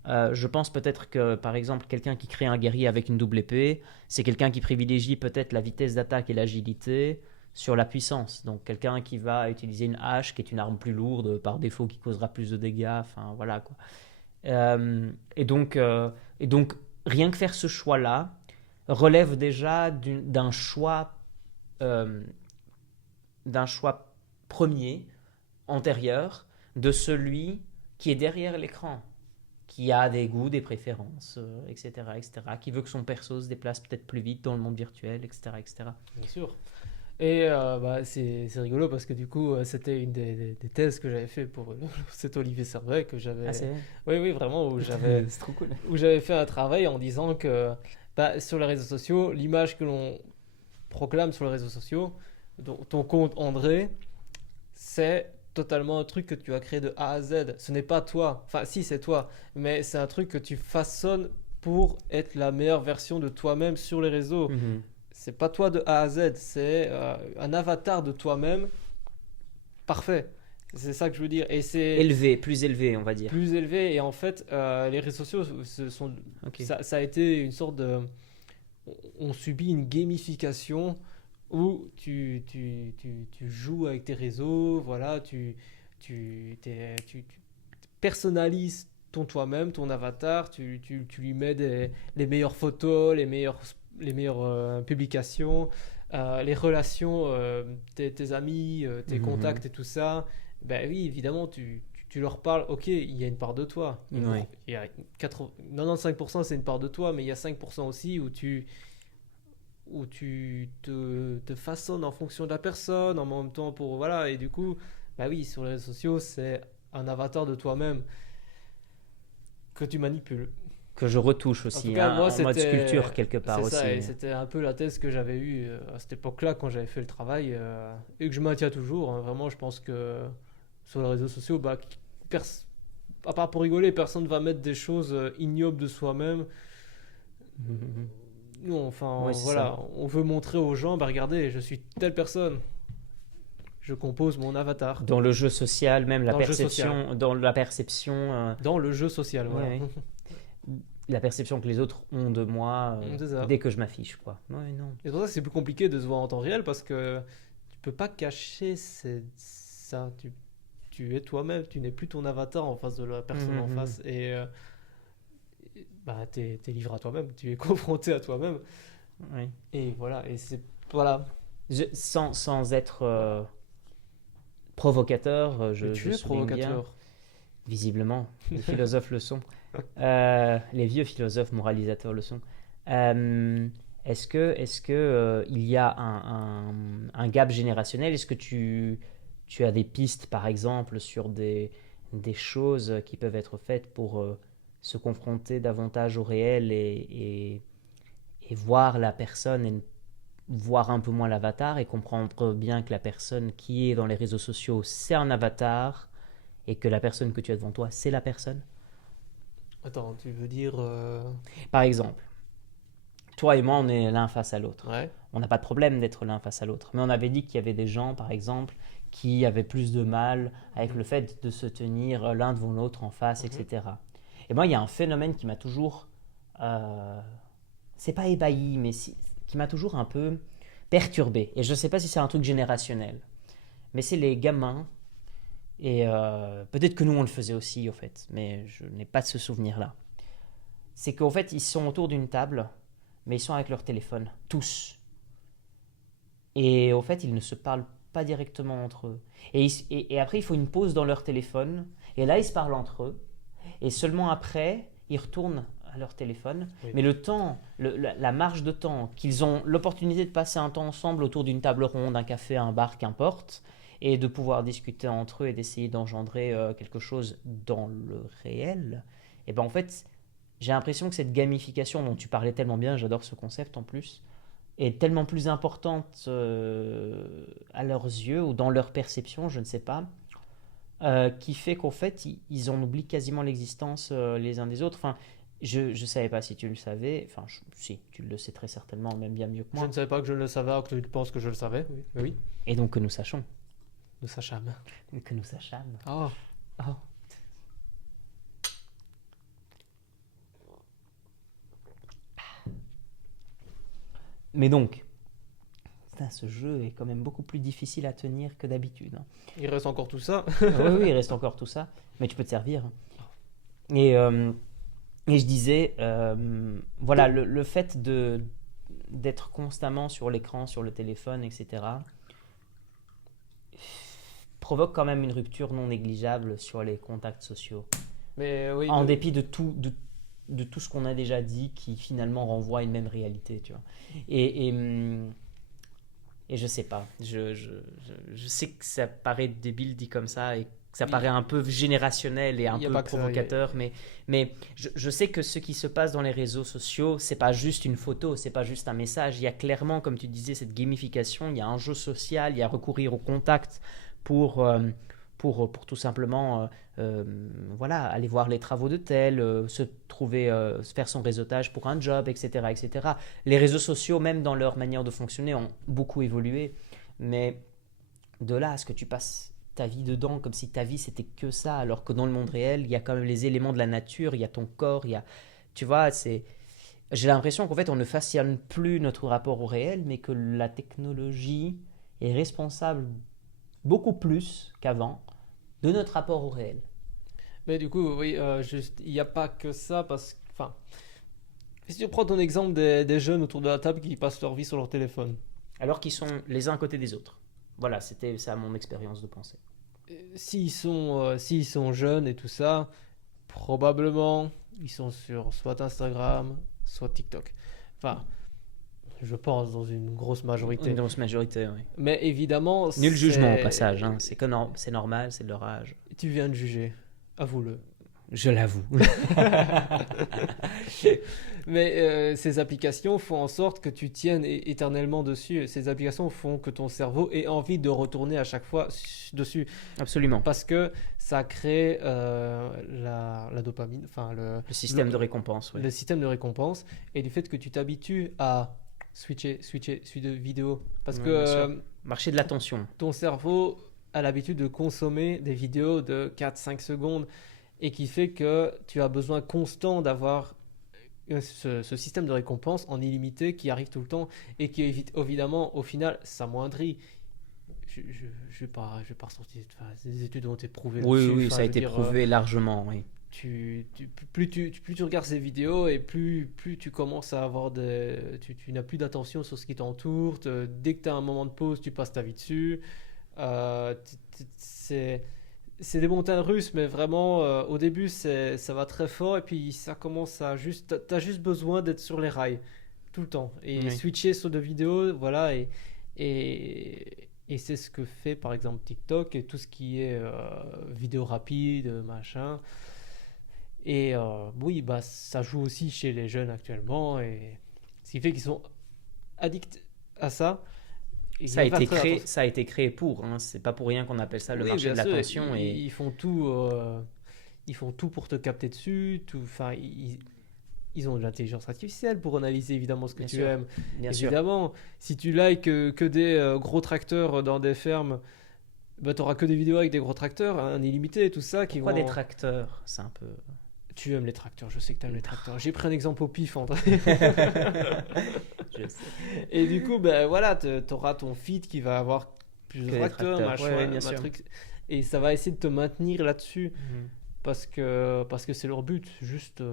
Je pense peut-être que, par exemple, quelqu'un qui crée un guerrier avec une double épée, c'est quelqu'un qui privilégie peut-être la vitesse d'attaque et l'agilité sur la puissance. Donc, quelqu'un qui va utiliser une hache, qui est une arme plus lourde, par défaut, qui causera plus de dégâts, enfin, voilà, quoi. Et donc, rien que faire ce choix-là relève déjà d'un choix premier, antérieur, de celui qui est derrière l'écran, qui a des goûts, des préférences, etc., qui veut que son perso se déplace peut-être plus vite dans le monde virtuel, etc., etc. Bien sûr. Et c'est rigolo parce que du coup, c'était une des thèses que j'avais fait pour cet Olivier Servet que j'avais. Ah, c'est Oui, vrai. oui, vraiment, où j'avais. C'est trop cool. Où j'avais fait un travail en disant que sur les réseaux sociaux, l'image que l'on proclame sur les réseaux sociaux, ton compte André, c'est totalement un truc que tu as créé de A à Z. Ce n'est pas toi. Enfin, si, c'est toi. Mais c'est un truc que tu façonnes pour être la meilleure version de toi-même sur les réseaux. Mm-hmm. C'est pas toi de A à Z. C'est un avatar de toi-même parfait. C'est ça que je veux dire. Et c'est plus élevé, on va dire. Plus élevé. Et en fait, les réseaux sociaux, ça a été une sorte on subit une gamification où tu joues avec tes réseaux, voilà, tu personnalises ton toi-même, ton avatar, tu lui mets les meilleures photos, les meilleures publications, les relations, tes amis, tes Mhm. contacts et tout ça. Ben oui, évidemment, tu leur parles, ok, il y a une part de toi. Oui. Il y a 95% c'est une part de toi, mais il y a 5% aussi où tu te façonnes en fonction de la personne, en même temps pour... Voilà, et du coup, bah oui, sur les réseaux sociaux, c'est un avatar de toi-même que tu manipules. Que je retouche En tout aussi, cas, hein, moi, en mode sculpture c'était... quelque part C'est ça, aussi. et c'était un peu la thèse que j'avais eue à cette époque-là, quand j'avais fait le travail, et que je maintiens toujours, hein. Vraiment, je pense que sur les réseaux sociaux, bah, pers- à part pour rigoler, personne ne va mettre des choses ignobles de soi-même. Mhm. Non, Oui, enfin, c'est ça. voilà, on veut montrer aux gens, bah regardez, je suis telle personne, je compose mon avatar Dans le jeu social, même dans le jeu social. dans la perception, Dans le jeu social, oui, voilà. oui. La perception que les autres ont de moi C'est ça. dès que je m'affiche, quoi. Oui, non. Et c'est pour ça que c'est plus compliqué de se voir en temps réel parce que tu peux pas cacher ça. Tu es toi-même, tu n'es plus ton avatar en face de la personne en Mhm. face. Et bah, t'es livré à toi-même, tu es confronté à toi-même. Oui. Et voilà, et c'est. Voilà. Sans être provocateur, Mais je tu es souligne bien, provocateur. visiblement, les philosophes le sont. Les vieux philosophes moralisateurs le sont. Euh, est-ce que il y a un gap générationnel? Est-ce que tu as des pistes, par exemple, sur des choses qui peuvent être faites pour se confronter davantage au réel et voir la personne et voir un peu moins l'avatar et comprendre bien que la personne qui est dans les réseaux sociaux, c'est un avatar et que la personne que tu as devant toi, c'est la personne? Attends, tu veux dire. Par exemple, toi et moi, on est l'un face à l'autre. Ouais. On n'a pas de problème d'être l'un face à l'autre. Mais on avait dit qu'il y avait des gens, par exemple, qui avaient plus de mal avec Mhm. le fait de se tenir l'un devant l'autre en face, Mhm. etc. Et moi, il y a un phénomène qui m'a toujours, c'est pas ébahi, mais qui m'a toujours un peu perturbé. Et je ne sais pas si c'est un truc générationnel, mais c'est les gamins. Et peut-être que nous, on le faisait aussi, au fait, mais je n'ai pas de ce souvenir-là. C'est qu'en fait, ils sont autour d'une table, mais ils sont avec leur téléphone, tous. Et au fait, ils ne se parlent pas directement entre eux. Et après, il faut une pause dans leur téléphone, et là, ils se parlent entre eux. Et seulement après, ils retournent à leur téléphone. Oui. Mais le temps, la marge de temps qu'ils ont l'opportunité de passer un temps ensemble autour d'une table ronde, un café, un bar, qu'importe, et de pouvoir discuter entre eux et d'essayer d'engendrer quelque chose dans le réel, et ben en fait, j'ai l'impression que cette gamification dont tu parlais tellement bien, j'adore ce concept en plus, est tellement plus importante à leurs yeux ou dans leur perception, je ne sais pas, qui fait qu'en fait, ils en oublient quasiment l'existence les uns des autres. Enfin, je ne savais pas si tu le savais, enfin, si, tu le sais très certainement, même bien mieux que Je moi, ne savais pas que je le savais, alors que tu penses que je le savais. Oui. Mais oui, et donc que nous sachions, nous sachâmes. que nous sachions. Oh. Oh. Mais donc, putain, ce jeu est quand même beaucoup plus difficile à tenir que d'habitude, hein. Il reste encore tout ça. Oui, oui, il reste encore tout ça, mais tu peux te servir, hein. Et, euh, et je disais, voilà, le fait d'être constamment sur l'écran, sur le téléphone, etc., provoque quand même une rupture non négligeable sur les contacts sociaux. Mais oui, En dépit de tout ce qu'on a déjà dit, qui finalement renvoie à une même réalité, tu vois. Et, et, hum, et je sais pas, je sais que ça paraît débile dit comme ça, et que ça paraît un peu générationnel et il un n'y a peu pas que ça. provocateur, mais je sais que ce qui se passe dans les réseaux sociaux, c'est pas juste une photo, c'est pas juste un message. Il y a clairement, comme tu disais, cette gamification, il y a un jeu social, il y a recourir au contact pour, pour tout simplement voilà, aller voir les travaux de tel, se trouver, faire son réseautage pour un job, etc., etc. Les réseaux sociaux, même dans leur manière de fonctionner, ont beaucoup évolué, mais de là à ce que tu passes ta vie dedans comme si ta vie c'était que ça, alors que dans le monde réel, il y a quand même les éléments de la nature, il y a ton corps, il y a, tu vois, c'est J'ai l'impression qu'en fait, on ne façonne plus notre rapport au réel, mais que la technologie est responsable beaucoup plus qu'avant de notre rapport au réel. Mais du coup, oui, il n'y a pas que ça parce que, enfin, si tu prends ton exemple des jeunes autour de la table qui passent leur vie sur leur téléphone, Alors qu'ils sont les uns à côté des autres. Voilà, c'était ça mon expérience de pensée. s'ils sont jeunes et tout ça, probablement ils sont sur soit Instagram, soit TikTok. Enfin, je pense dans une grosse majorité. Une grosse majorité, oui. Mais évidemment, Nul jugement au passage, hein. C'est normal, c'est de leur âge. Tu viens de juger, avoue-le. Je l'avoue. Mais ces applications font en sorte que tu tiennes éternellement dessus. Ces applications font que ton cerveau ait envie de retourner à chaque fois dessus. Absolument. Parce que ça crée la dopamine, enfin Le système de récompense, oui. le système de récompense. Et du fait que tu t'habitues à switcher de vidéo. Parce Ouais, que bien sûr. Marché de l'attention. ton cerveau a l'habitude de consommer des vidéos de 4-5 secondes et qui fait que tu as besoin constant d'avoir ce système de récompense en illimité qui arrive tout le temps et qui évite évidemment au final s'amoindrit. Je vais pas ressortir, enfin, des études ont été prouvées Oui, là-dessus. oui, Enfin, ça a je veux été dire, prouvé largement, oui. plus tu regardes ces vidéos et plus tu commences à avoir tu n'as plus d'attention sur ce qui t'entoure. Dès que tu as un moment de pause, tu passes ta vie dessus. C'est des montagnes russes, mais vraiment, au début, ça va très fort et puis ça commence à juste. T'as juste besoin d'être sur les rails tout le temps et Oui. switcher sur des vidéos, voilà. Et c'est ce que fait par exemple TikTok et tout ce qui est vidéo rapide, machin. Et oui, bah, ça joue aussi chez les jeunes actuellement et ce qui fait qu'ils sont addicts à ça. Et Ça a il va été très créé, attention. ça a été créé pour, hein. C'est pas pour rien qu'on appelle ça le Oui, marché de bien sûr, l'attention. Et ils font tout pour te capter dessus. Enfin, ils ont de l'intelligence artificielle pour analyser évidemment ce que bien tu sûr, aimes. bien sûr. Évidemment, si tu likes que des gros tracteurs dans des fermes, bah, tu n'auras que des vidéos avec des gros tracteurs, un illimité, tout ça qui Pourquoi vont. des tracteurs? C'est un peu. Tu aimes les tracteurs, je sais que tu aimes les tracteurs. J'ai pris un exemple au pif, André. Je sais. Et du coup, ben voilà, tu auras ton feed qui va avoir Que plusieurs des tracteurs, tracteurs. machin, Ouais, ouais, bien sûr. truc. Et ça va essayer de te maintenir là-dessus Mhm. parce que c'est leur but, juste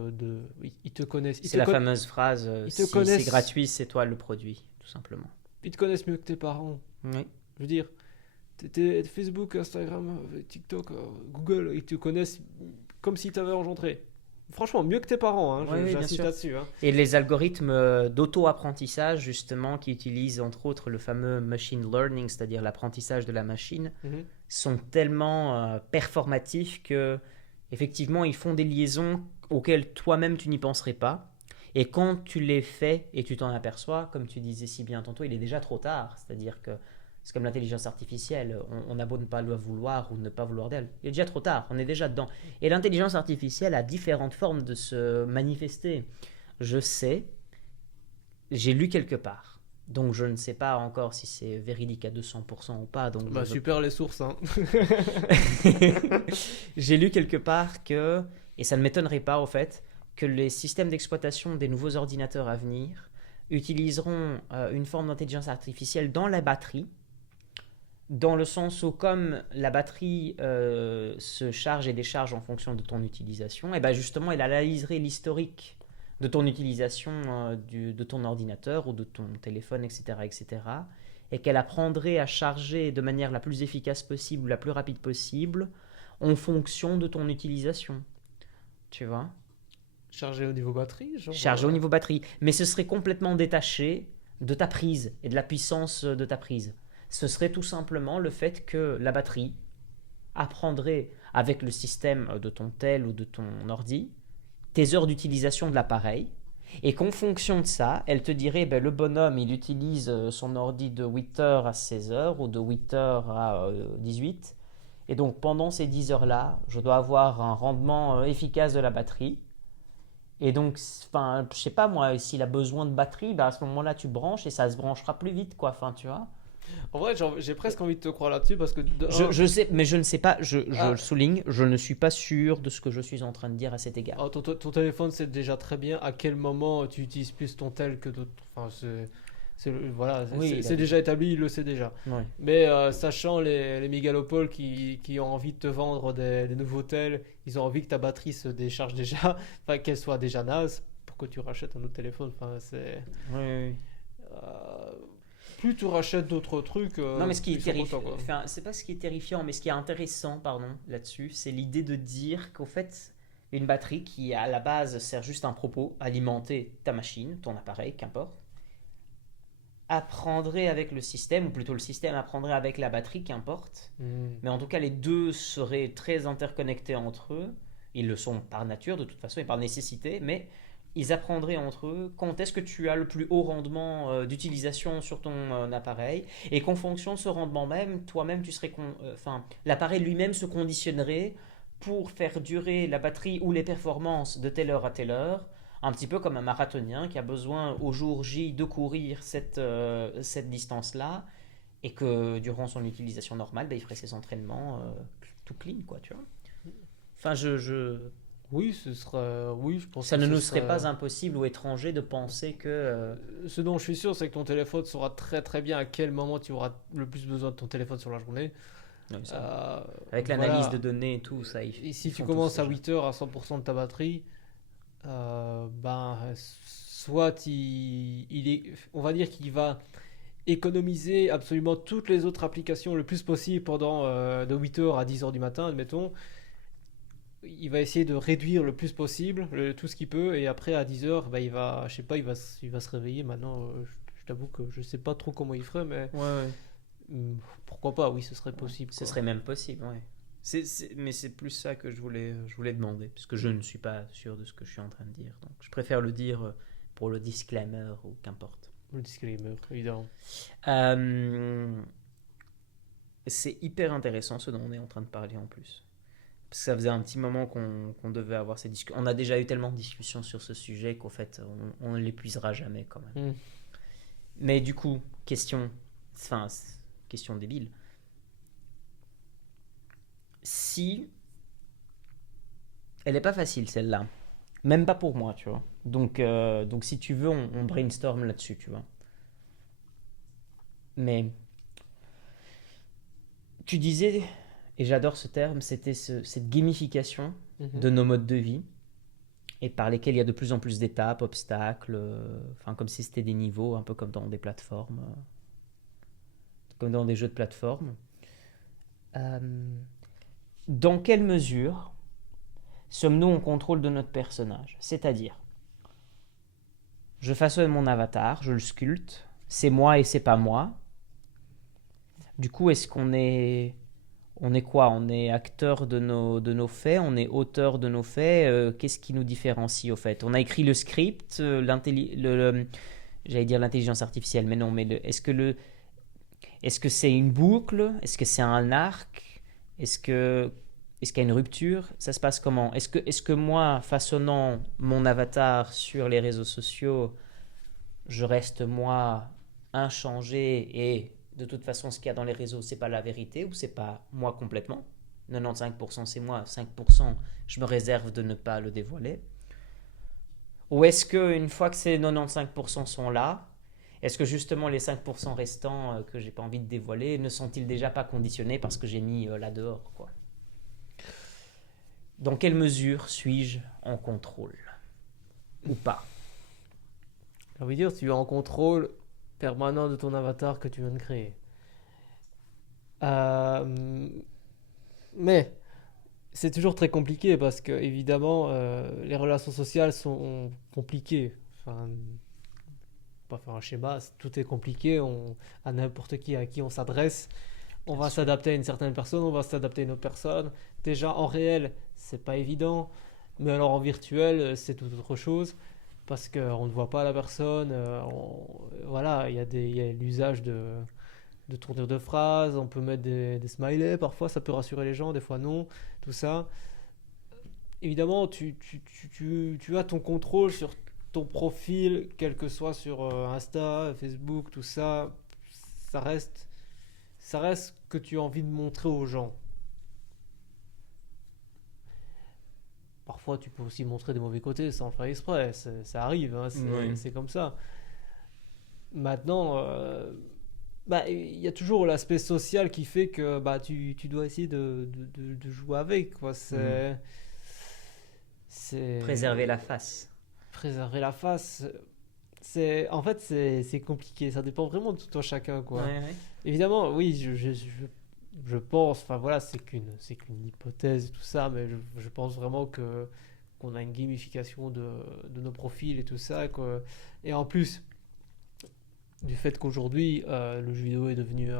ils te connaissent. C'est la fameuse phrase ils te si c'est connaissent. gratuit, c'est toi le produit, tout simplement. Ils te connaissent mieux que tes parents. Oui. Je veux dire, Facebook, Instagram, TikTok, Google, ils te connaissent comme s'ils t'avaient engendré. Franchement, mieux que tes parents, hein, Oui, oui, bien j'insiste sûr. là-dessus. Hein. Et les algorithmes d'auto-apprentissage, justement, qui utilisent entre autres le fameux machine learning, c'est-à-dire l'apprentissage de la machine, Mhm. sont tellement performatifs que, effectivement, ils font des liaisons auxquelles toi-même tu n'y penserais pas. Et quand tu les fais et tu t'en aperçois, comme tu disais si bien tantôt, il est déjà trop tard. C'est-à-dire que c'est comme l'intelligence artificielle, on a beau ne pas le vouloir ou ne pas vouloir d'elle. Il est déjà trop tard, on est déjà dedans. Et l'intelligence artificielle a différentes formes de se manifester. Je sais, j'ai lu quelque part. Donc je ne sais pas encore si c'est véridique à 200% ou pas. Donc Bah, super les sources. Hein. j'ai lu quelque part que, et ça ne m'étonnerait pas au fait, que les systèmes d'exploitation des nouveaux ordinateurs à venir utiliseront une forme d'intelligence artificielle dans la batterie, dans le sens où comme la batterie se charge et décharge en fonction de ton utilisation, et ben justement elle analyserait l'historique de ton utilisation de ton ordinateur ou de ton téléphone, etc., etc., et qu'elle apprendrait à charger de manière la plus efficace possible, la plus rapide possible, en fonction de ton utilisation. Tu vois? Chargé au niveau batterie, genre. Chargé au niveau batterie. Mais ce serait complètement détaché de ta prise et de la puissance de ta prise. Ce serait tout simplement le fait que la batterie apprendrait avec le système de ton tel ou de ton ordi tes heures d'utilisation de l'appareil et qu'en fonction de ça, elle te dirait ben, le bonhomme il utilise son ordi de 8h à 16h ou de 8h à 18 et donc pendant ces 10 heures là, je dois avoir un rendement efficace de la batterie. Et donc, enfin, je sais pas moi, s'il a besoin de batterie, bah à ce moment-là, tu branches et ça se branchera plus vite, quoi. Enfin, tu vois. En vrai, j'ai presque envie de te croire là-dessus parce que Je sais, mais je ne sais pas, je Ah. le souligne, je ne suis pas sûr de ce que je suis en train de dire à cet égard. ton téléphone, c'est déjà très bien. À quel moment tu utilises plus ton tel que d'autres? Enfin, voilà, Oui, c'est déjà établi, il le sait déjà. ouais. Mais sachant les mégalopoles qui ont envie de te vendre des nouveaux tels, ils ont envie que ta batterie se décharge déjà, enfin qu'elle soit déjà naze pour que tu rachètes un autre téléphone. Enfin, Oui, oui. euh, plus tu rachètes d'autres trucs, Non, mais ce qui plus est ils sont terrifiant, contents, quoi. enfin, c'est pas ce qui est terrifiant, mais ce qui est intéressant, pardon, là-dessus, c'est l'idée de dire qu'au fait, une batterie qui à la base sert juste un propos, alimenter ta machine, ton appareil, qu'importe, apprendrait avec le système, ou plutôt le système apprendrait avec la batterie, qu'importe, Hmm. mais en tout cas les deux seraient très interconnectés entre eux, ils le sont par nature de toute façon et par nécessité, mais ils apprendraient entre eux quand est-ce que tu as le plus haut rendement d'utilisation sur ton appareil et qu'en fonction de ce rendement même, toi-même tu serais enfin l'appareil lui-même se conditionnerait pour faire durer la batterie ou les performances de telle heure à telle heure, un petit peu comme un marathonien qui a besoin au jour J de courir cette distance-là et que durant son utilisation normale, ben, il ferait ses entraînements tout clean, quoi, tu vois. Enfin, Oui, oui, je pense ça que ne ce nous serait serait. pas impossible ou étranger de penser que... Ce dont je suis sûr, c'est que ton téléphone saura très très bien à quel moment tu auras le plus besoin de ton téléphone sur la journée. oui, ça, Euh, avec l'analyse de voilà. données et tout, ça, Et si ils tu font tous commences à déjà. 8 heures à 100% de ta batterie, ben, soit on va dire qu'il va économiser absolument toutes les autres applications le plus possible pendant de 8 heures à 10 heures du matin, admettons. Il va essayer de réduire le plus possible tout ce qu'il peut et après à 10 heures, bah, je sais pas, il va se réveiller maintenant. Je t'avoue que je sais pas trop comment il ferait, mais Ouais, ouais. pourquoi pas, oui, ce serait Ouais. possible, Ce quoi. serait même possible, ouais. Mais c'est plus ça que je voulais demander, puisque je ne suis pas sûr de ce que je suis en train de dire. Donc je préfère le dire pour le disclaimer ou qu'importe. Le disclaimer, évidemment. Euh, c'est hyper intéressant ce dont on est en train de parler en plus. Parce que ça faisait un petit moment qu'on devait avoir ces discussions. On a déjà eu tellement de discussions sur ce sujet qu'en fait, on ne l'épuisera jamais quand même. Hmm. Mais du coup, enfin, question débile. Si elle n'est pas facile celle-là, même pas pour moi, tu vois. Donc si tu veux, on brainstorm là-dessus, tu vois. Mais tu disais, et j'adore ce terme, c'était cette gamification de Mhm. nos modes de vie et par lesquels il y a de plus en plus d'étapes, obstacles, enfin comme si c'était des niveaux, un peu comme dans des plateformes, comme dans des jeux de plateforme. Euh, dans quelle mesure sommes-nous en contrôle de notre personnage? C'est-à-dire, je façonne mon avatar, je le sculpte, c'est moi et c'est pas moi. Du coup, est-ce on est quoi? On est acteur de nos faits, on est auteur de nos faits. Qu'est-ce qui nous différencie au fait? On a écrit le script, j'allais dire l'intelligence artificielle, mais non. Est-ce que c'est une boucle? Est-ce que c'est un arc? Est-ce qu'il y a une rupture? Ça se passe comment? Est-ce que moi, façonnant mon avatar sur les réseaux sociaux, je reste moi inchangé et de toute façon ce qu'il y a dans les réseaux c'est pas la vérité ou c'est pas moi complètement. 95% c'est moi, 5% je me réserve de ne pas le dévoiler. Ou est-ce que une fois que ces 95% sont là, est-ce que justement les 5% restants que j'ai pas envie de dévoiler ne sont-ils déjà pas conditionnés parce que j'ai mis là dehors quoi? Dans quelle mesure suis-je en contrôle ou pas? J'ai envie de dire, tu es en contrôle permanent de ton avatar que tu viens de créer. Euh, mais c'est toujours très compliqué parce que évidemment les relations sociales sont compliquées. Enfin, pas faire un schéma, tout est compliqué. À n'importe qui à qui on s'adresse, on Bien va sûr. s'adapter à une certaine personne, on va s'adapter à une autre personne. Déjà en réel, c'est pas évident, mais alors en virtuel, c'est tout autre chose parce qu'on ne voit pas la personne. Voilà, il y a l'usage de tournure de phrases, on peut mettre des smileys, parfois ça peut rassurer les gens, des fois non, tout ça. Évidemment, tu as ton contrôle sur ton profil, quel que soit sur Insta, Facebook, tout ça, ça reste. ça reste ce que tu as envie de montrer aux gens. Parfois, tu peux aussi montrer des mauvais côtés sans le faire exprès. Ça arrive, hein, Oui. c'est comme ça. Maintenant, bah, il y a toujours l'aspect social qui fait que bah, tu dois essayer de jouer avec, quoi. Mhm. Préserver la C'est face. préserver la face. En fait, c'est compliqué. Ça dépend vraiment de tout un chacun, Ouais, quoi. ouais. Évidemment, oui, je pense, enfin voilà, c'est qu'une hypothèse et tout ça, mais je pense vraiment que qu'on a une gamification de nos profils et tout ça, quoi. Et en plus, du fait qu'aujourd'hui, le jeu vidéo est devenu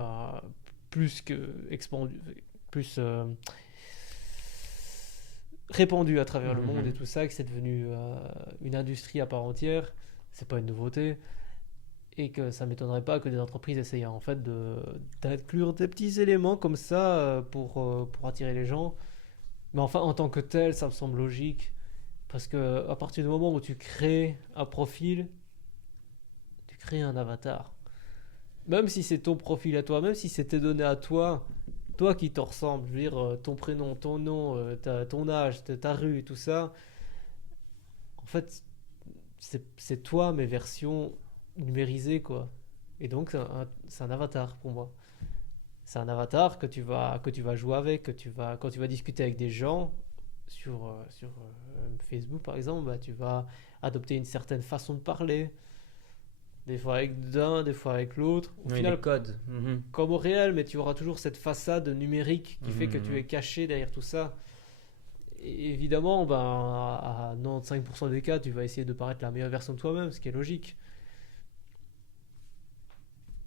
plus que expandu, plus répandu à travers le monde et Mhm. tout ça, que c'est devenu une industrie à part entière, c'est pas une nouveauté. Et que ça m'étonnerait pas que des entreprises essayent en fait d'inclure des petits éléments comme ça pour attirer les gens. Mais enfin, en tant que tel, ça me semble logique. Parce que à partir du moment où tu crées un profil, tu crées un avatar. Même si c'est ton profil à toi, même si c'est tes données à toi, toi qui te ressemble, je veux dire, ton prénom, ton nom, ton âge, ta rue, tout ça, en fait, c'est toi, mais version numérisée, quoi. Et donc, c'est un avatar pour moi. C'est un avatar que tu vas jouer avec, quand tu vas discuter avec des gens sur Facebook, par exemple, bah, tu vas adopter une certaine façon de parler, des fois avec l'un, des fois avec l'autre. Au Oui, les final, codes. Mhm. comme au réel, mais tu auras toujours cette façade numérique qui fait que tu es Mhm. caché derrière tout ça. Et évidemment, ben, à 95% des cas, tu vas essayer de paraître la meilleure version de toi-même, ce qui est logique.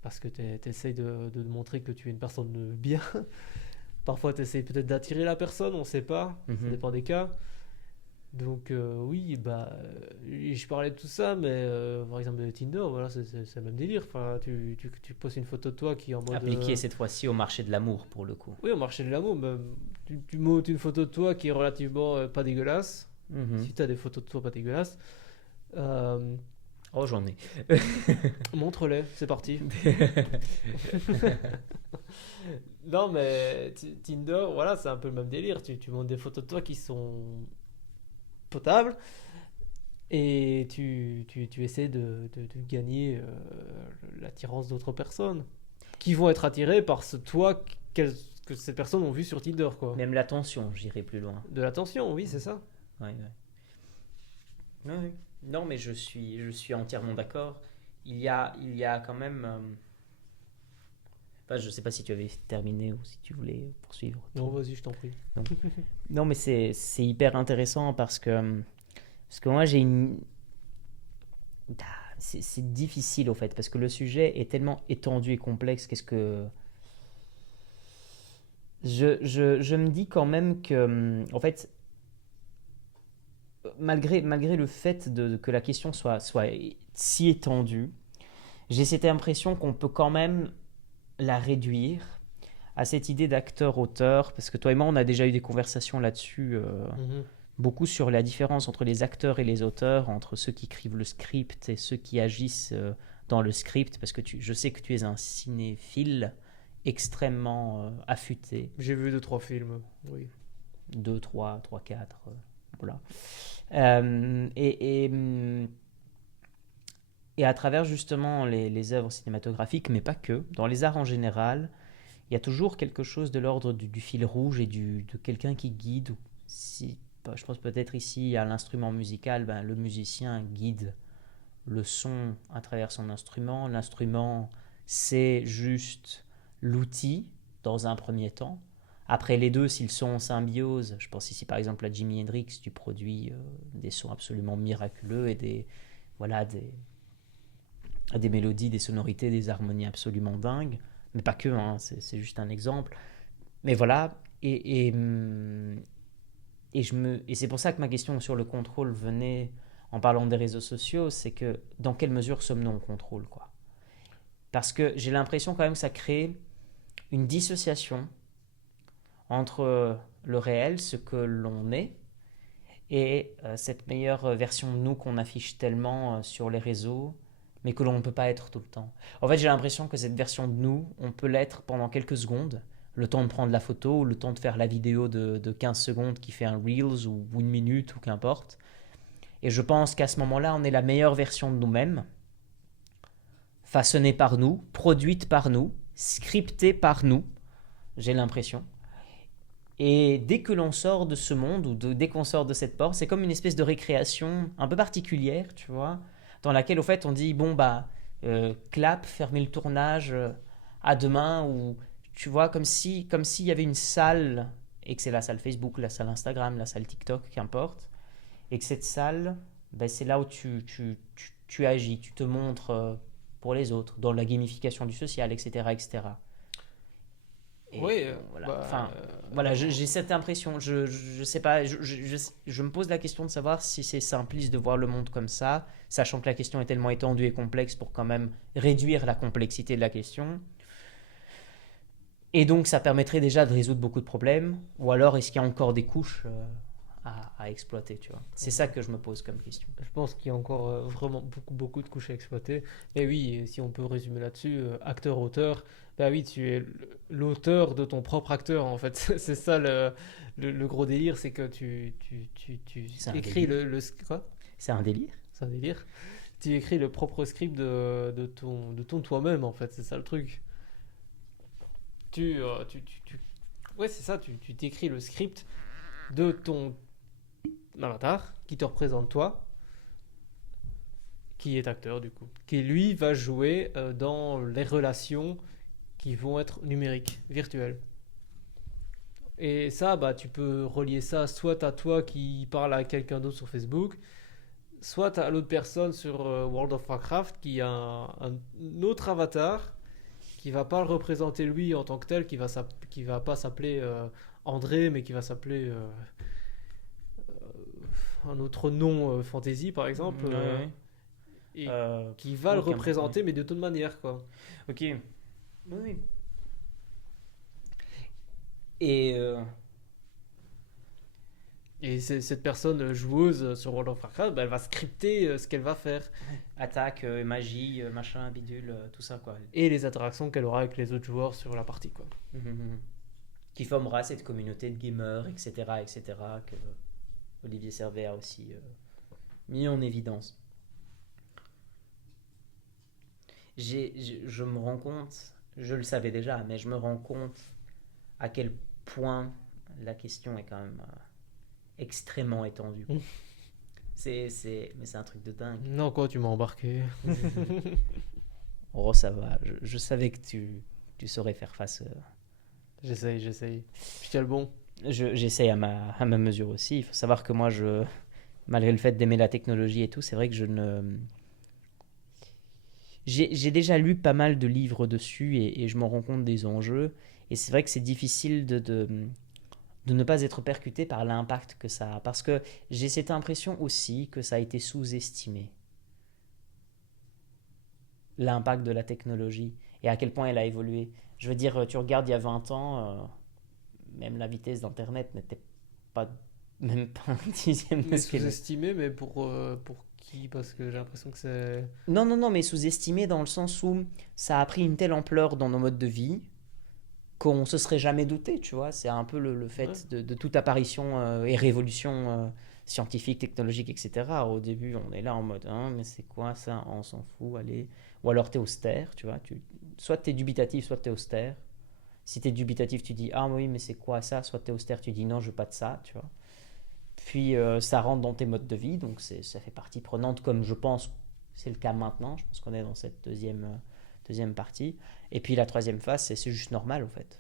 Parce que tu essayes de montrer que tu es une personne de bien. Parfois, tu essayes peut-être d'attirer la personne, on ne sait pas, ça Mhm. dépend des cas. Donc, oui, bah, je parlais de tout ça, mais par exemple, de Tinder, voilà, c'est le même délire. Enfin, tu postes une photo de toi qui est en mode. Appliqué cette fois-ci au marché de l'amour, pour le coup. Oui, au marché de l'amour, bah, tu montes une photo de toi qui est relativement pas dégueulasse. Mhm. Si tu as des photos de toi pas dégueulasses, euh, Oh, j'en ai. montre-les, c'est parti. Non, mais Tinder, voilà, c'est un peu le même délire. Tu montes des photos de toi qui sont potables et tu essaies de gagner l'attirance d'autres personnes qui vont être attirées par ce toi que ces personnes ont vu sur Tinder, quoi. Même l'attention, j'irai plus loin. De l'attention, oui, c'est ça. Ouais, ouais. Ouais, ouais. Non, mais je suis entièrement d'accord. Il y a quand même. Enfin, je sais pas si tu avais terminé ou si tu voulais poursuivre. Non, vas-y, je t'en prie. Non, non, mais c'est hyper intéressant parce que moi j'ai une. Ah, c'est difficile au fait parce que le sujet est tellement étendu et complexe. Qu'est-ce que. Je me dis quand même que, en fait, malgré le fait que la question soit si étendue, j'ai cette impression qu'on peut quand même la réduire à cette idée d'acteur-auteur, parce que toi et moi, on a déjà eu des conversations là-dessus, Mhm. beaucoup sur la différence entre les acteurs et les auteurs, entre ceux qui écrivent le script et ceux qui agissent dans le script, parce que je sais que tu es un cinéphile extrêmement affûté, J'ai vu deux, trois films, oui. 2, 3, 3, 4, voilà. Et à travers justement les œuvres cinématographiques, mais pas que, dans les arts en général, il y a toujours quelque chose de l'ordre du fil rouge et de quelqu'un qui guide. Si, je pense peut-être ici à l'instrument musical, ben, le musicien guide le son à travers son instrument. L'instrument, c'est juste l'outil dans un premier temps. Après les deux, s'ils sont en symbiose, je pense ici par exemple à Jimi Hendrix, tu produis des sons absolument miraculeux et des mélodies, des sonorités, des harmonies absolument dingues. Mais pas que, hein, c'est juste un exemple. Mais voilà, et c'est pour ça que ma question sur le contrôle venait en parlant des réseaux sociaux, c'est que dans quelle mesure sommes-nous en contrôle, quoi. Parce que j'ai l'impression quand même que ça crée une dissociation entre le réel, ce que l'on est, et cette meilleure version de nous qu'on affiche tellement sur les réseaux, mais que l'on ne peut pas être tout le temps. En fait, j'ai l'impression que cette version de nous, on peut l'être pendant quelques secondes, le temps de prendre la photo, ou le temps de faire la vidéo de 15 secondes qui fait un Reels ou une minute ou qu'importe. Et je pense qu'à ce moment-là, on est la meilleure version de nous-mêmes, façonnée par nous, produite par nous, scriptée par nous, j'ai l'impression. Et dès que l'on sort de ce monde, dès qu'on sort de cette porte, c'est comme une espèce de récréation un peu particulière, tu vois, dans laquelle, au fait, on dit, bon, bah, clap, fermez le tournage, à demain, ou, tu vois, comme s'il y avait une salle, et que c'est la salle Facebook, la salle Instagram, la salle TikTok, qu'importe, et que cette salle, ben, c'est là où tu agis, tu te montres pour les autres, dans la gamification du social, etc., etc. Et Oui, bon, voilà. Enfin, voilà, j'ai cette impression. Je sais pas. Je me pose la question de savoir si c'est simpliste de voir le monde comme ça, sachant que la question est tellement étendue et complexe pour quand même réduire la complexité de la question. Et donc, ça permettrait déjà de résoudre beaucoup de problèmes. Ou alors, est-ce qu'il y a encore des couches à exploiter, tu vois? C'est ça que je me pose comme question. je pense qu'il y a encore vraiment beaucoup de couches à exploiter. Et oui, et si on peut résumer là-dessus, acteur-auteur, bah oui, tu es l'auteur de ton propre acteur en fait. C'est ça le gros délire, c'est que tu C'est un écris délire. Quoi? C'est un délire. C'est un délire. Tu écris le propre script de ton toi-même en fait, c'est ça le truc. Tu, euh, tu, tu, tu- Ouais, c'est ça, tu t'écris le script de ton avatar qui te représente toi, qui est acteur du coup, qui lui va jouer dans les relations qui vont être numériques, virtuelles. Et ça, bah, tu peux relier ça soit à toi qui parle à quelqu'un d'autre sur Facebook, soit à l'autre personne sur World of Warcraft qui a un autre avatar qui va pas le représenter lui en tant que tel, qui va pas s'appeler André, mais qui va s'appeler un autre nom fantasy par exemple, Ouais, ouais. et qui va le Aucun problème. représenter mais de toute manière quoi. Ok. Oui, oui. Et Et cette personne joueuse sur World of Warcraft, bah, elle va scripter ce qu'elle va faire attaque, magie, machin, bidule, tout ça, quoi. et les interactions qu'elle aura avec les autres joueurs sur la partie quoi. Mhm. Qui formera cette communauté de gamers, etc., etc., que Olivier Servet a aussi mis en évidence. Je me rends compte, je le savais déjà, mais je me rends compte à quel point la question est quand même extrêmement étendue. Mm. Mais c'est un truc de dingue. Non quoi, tu m'as embarqué. Oh, ça va, je savais que tu saurais faire face. J'essaye. Je tiens le bon. J'essaye à ma mesure aussi. Il faut savoir que moi, malgré le fait d'aimer la technologie et tout, c'est vrai que je ne. J'ai déjà lu pas mal de livres dessus et je me rends compte des enjeux. Et c'est vrai que c'est difficile de ne pas être percuté par l'impact que ça a. Parce que j'ai cette impression aussi que ça a été sous-estimé, l'impact de la technologie et à quel point elle a évolué. Je veux dire, tu regardes il y a 20 ans, même la vitesse d'Internet n'était pas, même pas un dixième de Mais ce qu'elle est. sous-estimé, mais pour qui? Parce que j'ai l'impression que c'est. Non, non, non, mais sous-estimé dans le sens où ça a pris une telle ampleur dans nos modes de vie qu'on se serait jamais douté, tu vois. C'est un peu le Ouais. fait de toute apparition et révolution scientifique, technologique, etc. Au début, on est là en mode, hein, mais c'est quoi ça? On s'en fout, allez. Ou alors t'es austère, tu vois. Soit t'es dubitatif, soit t'es austère. Si t'es dubitatif, tu dis, ah oui, mais c'est quoi ça? Soit t'es austère, tu dis, non, je veux pas de ça, tu vois. Puis ça rentre dans tes modes de vie, donc ça fait partie prenante, comme je pense c'est le cas maintenant. Je pense qu'on est dans cette deuxième partie. Et puis la troisième phase, c'est juste normal en fait.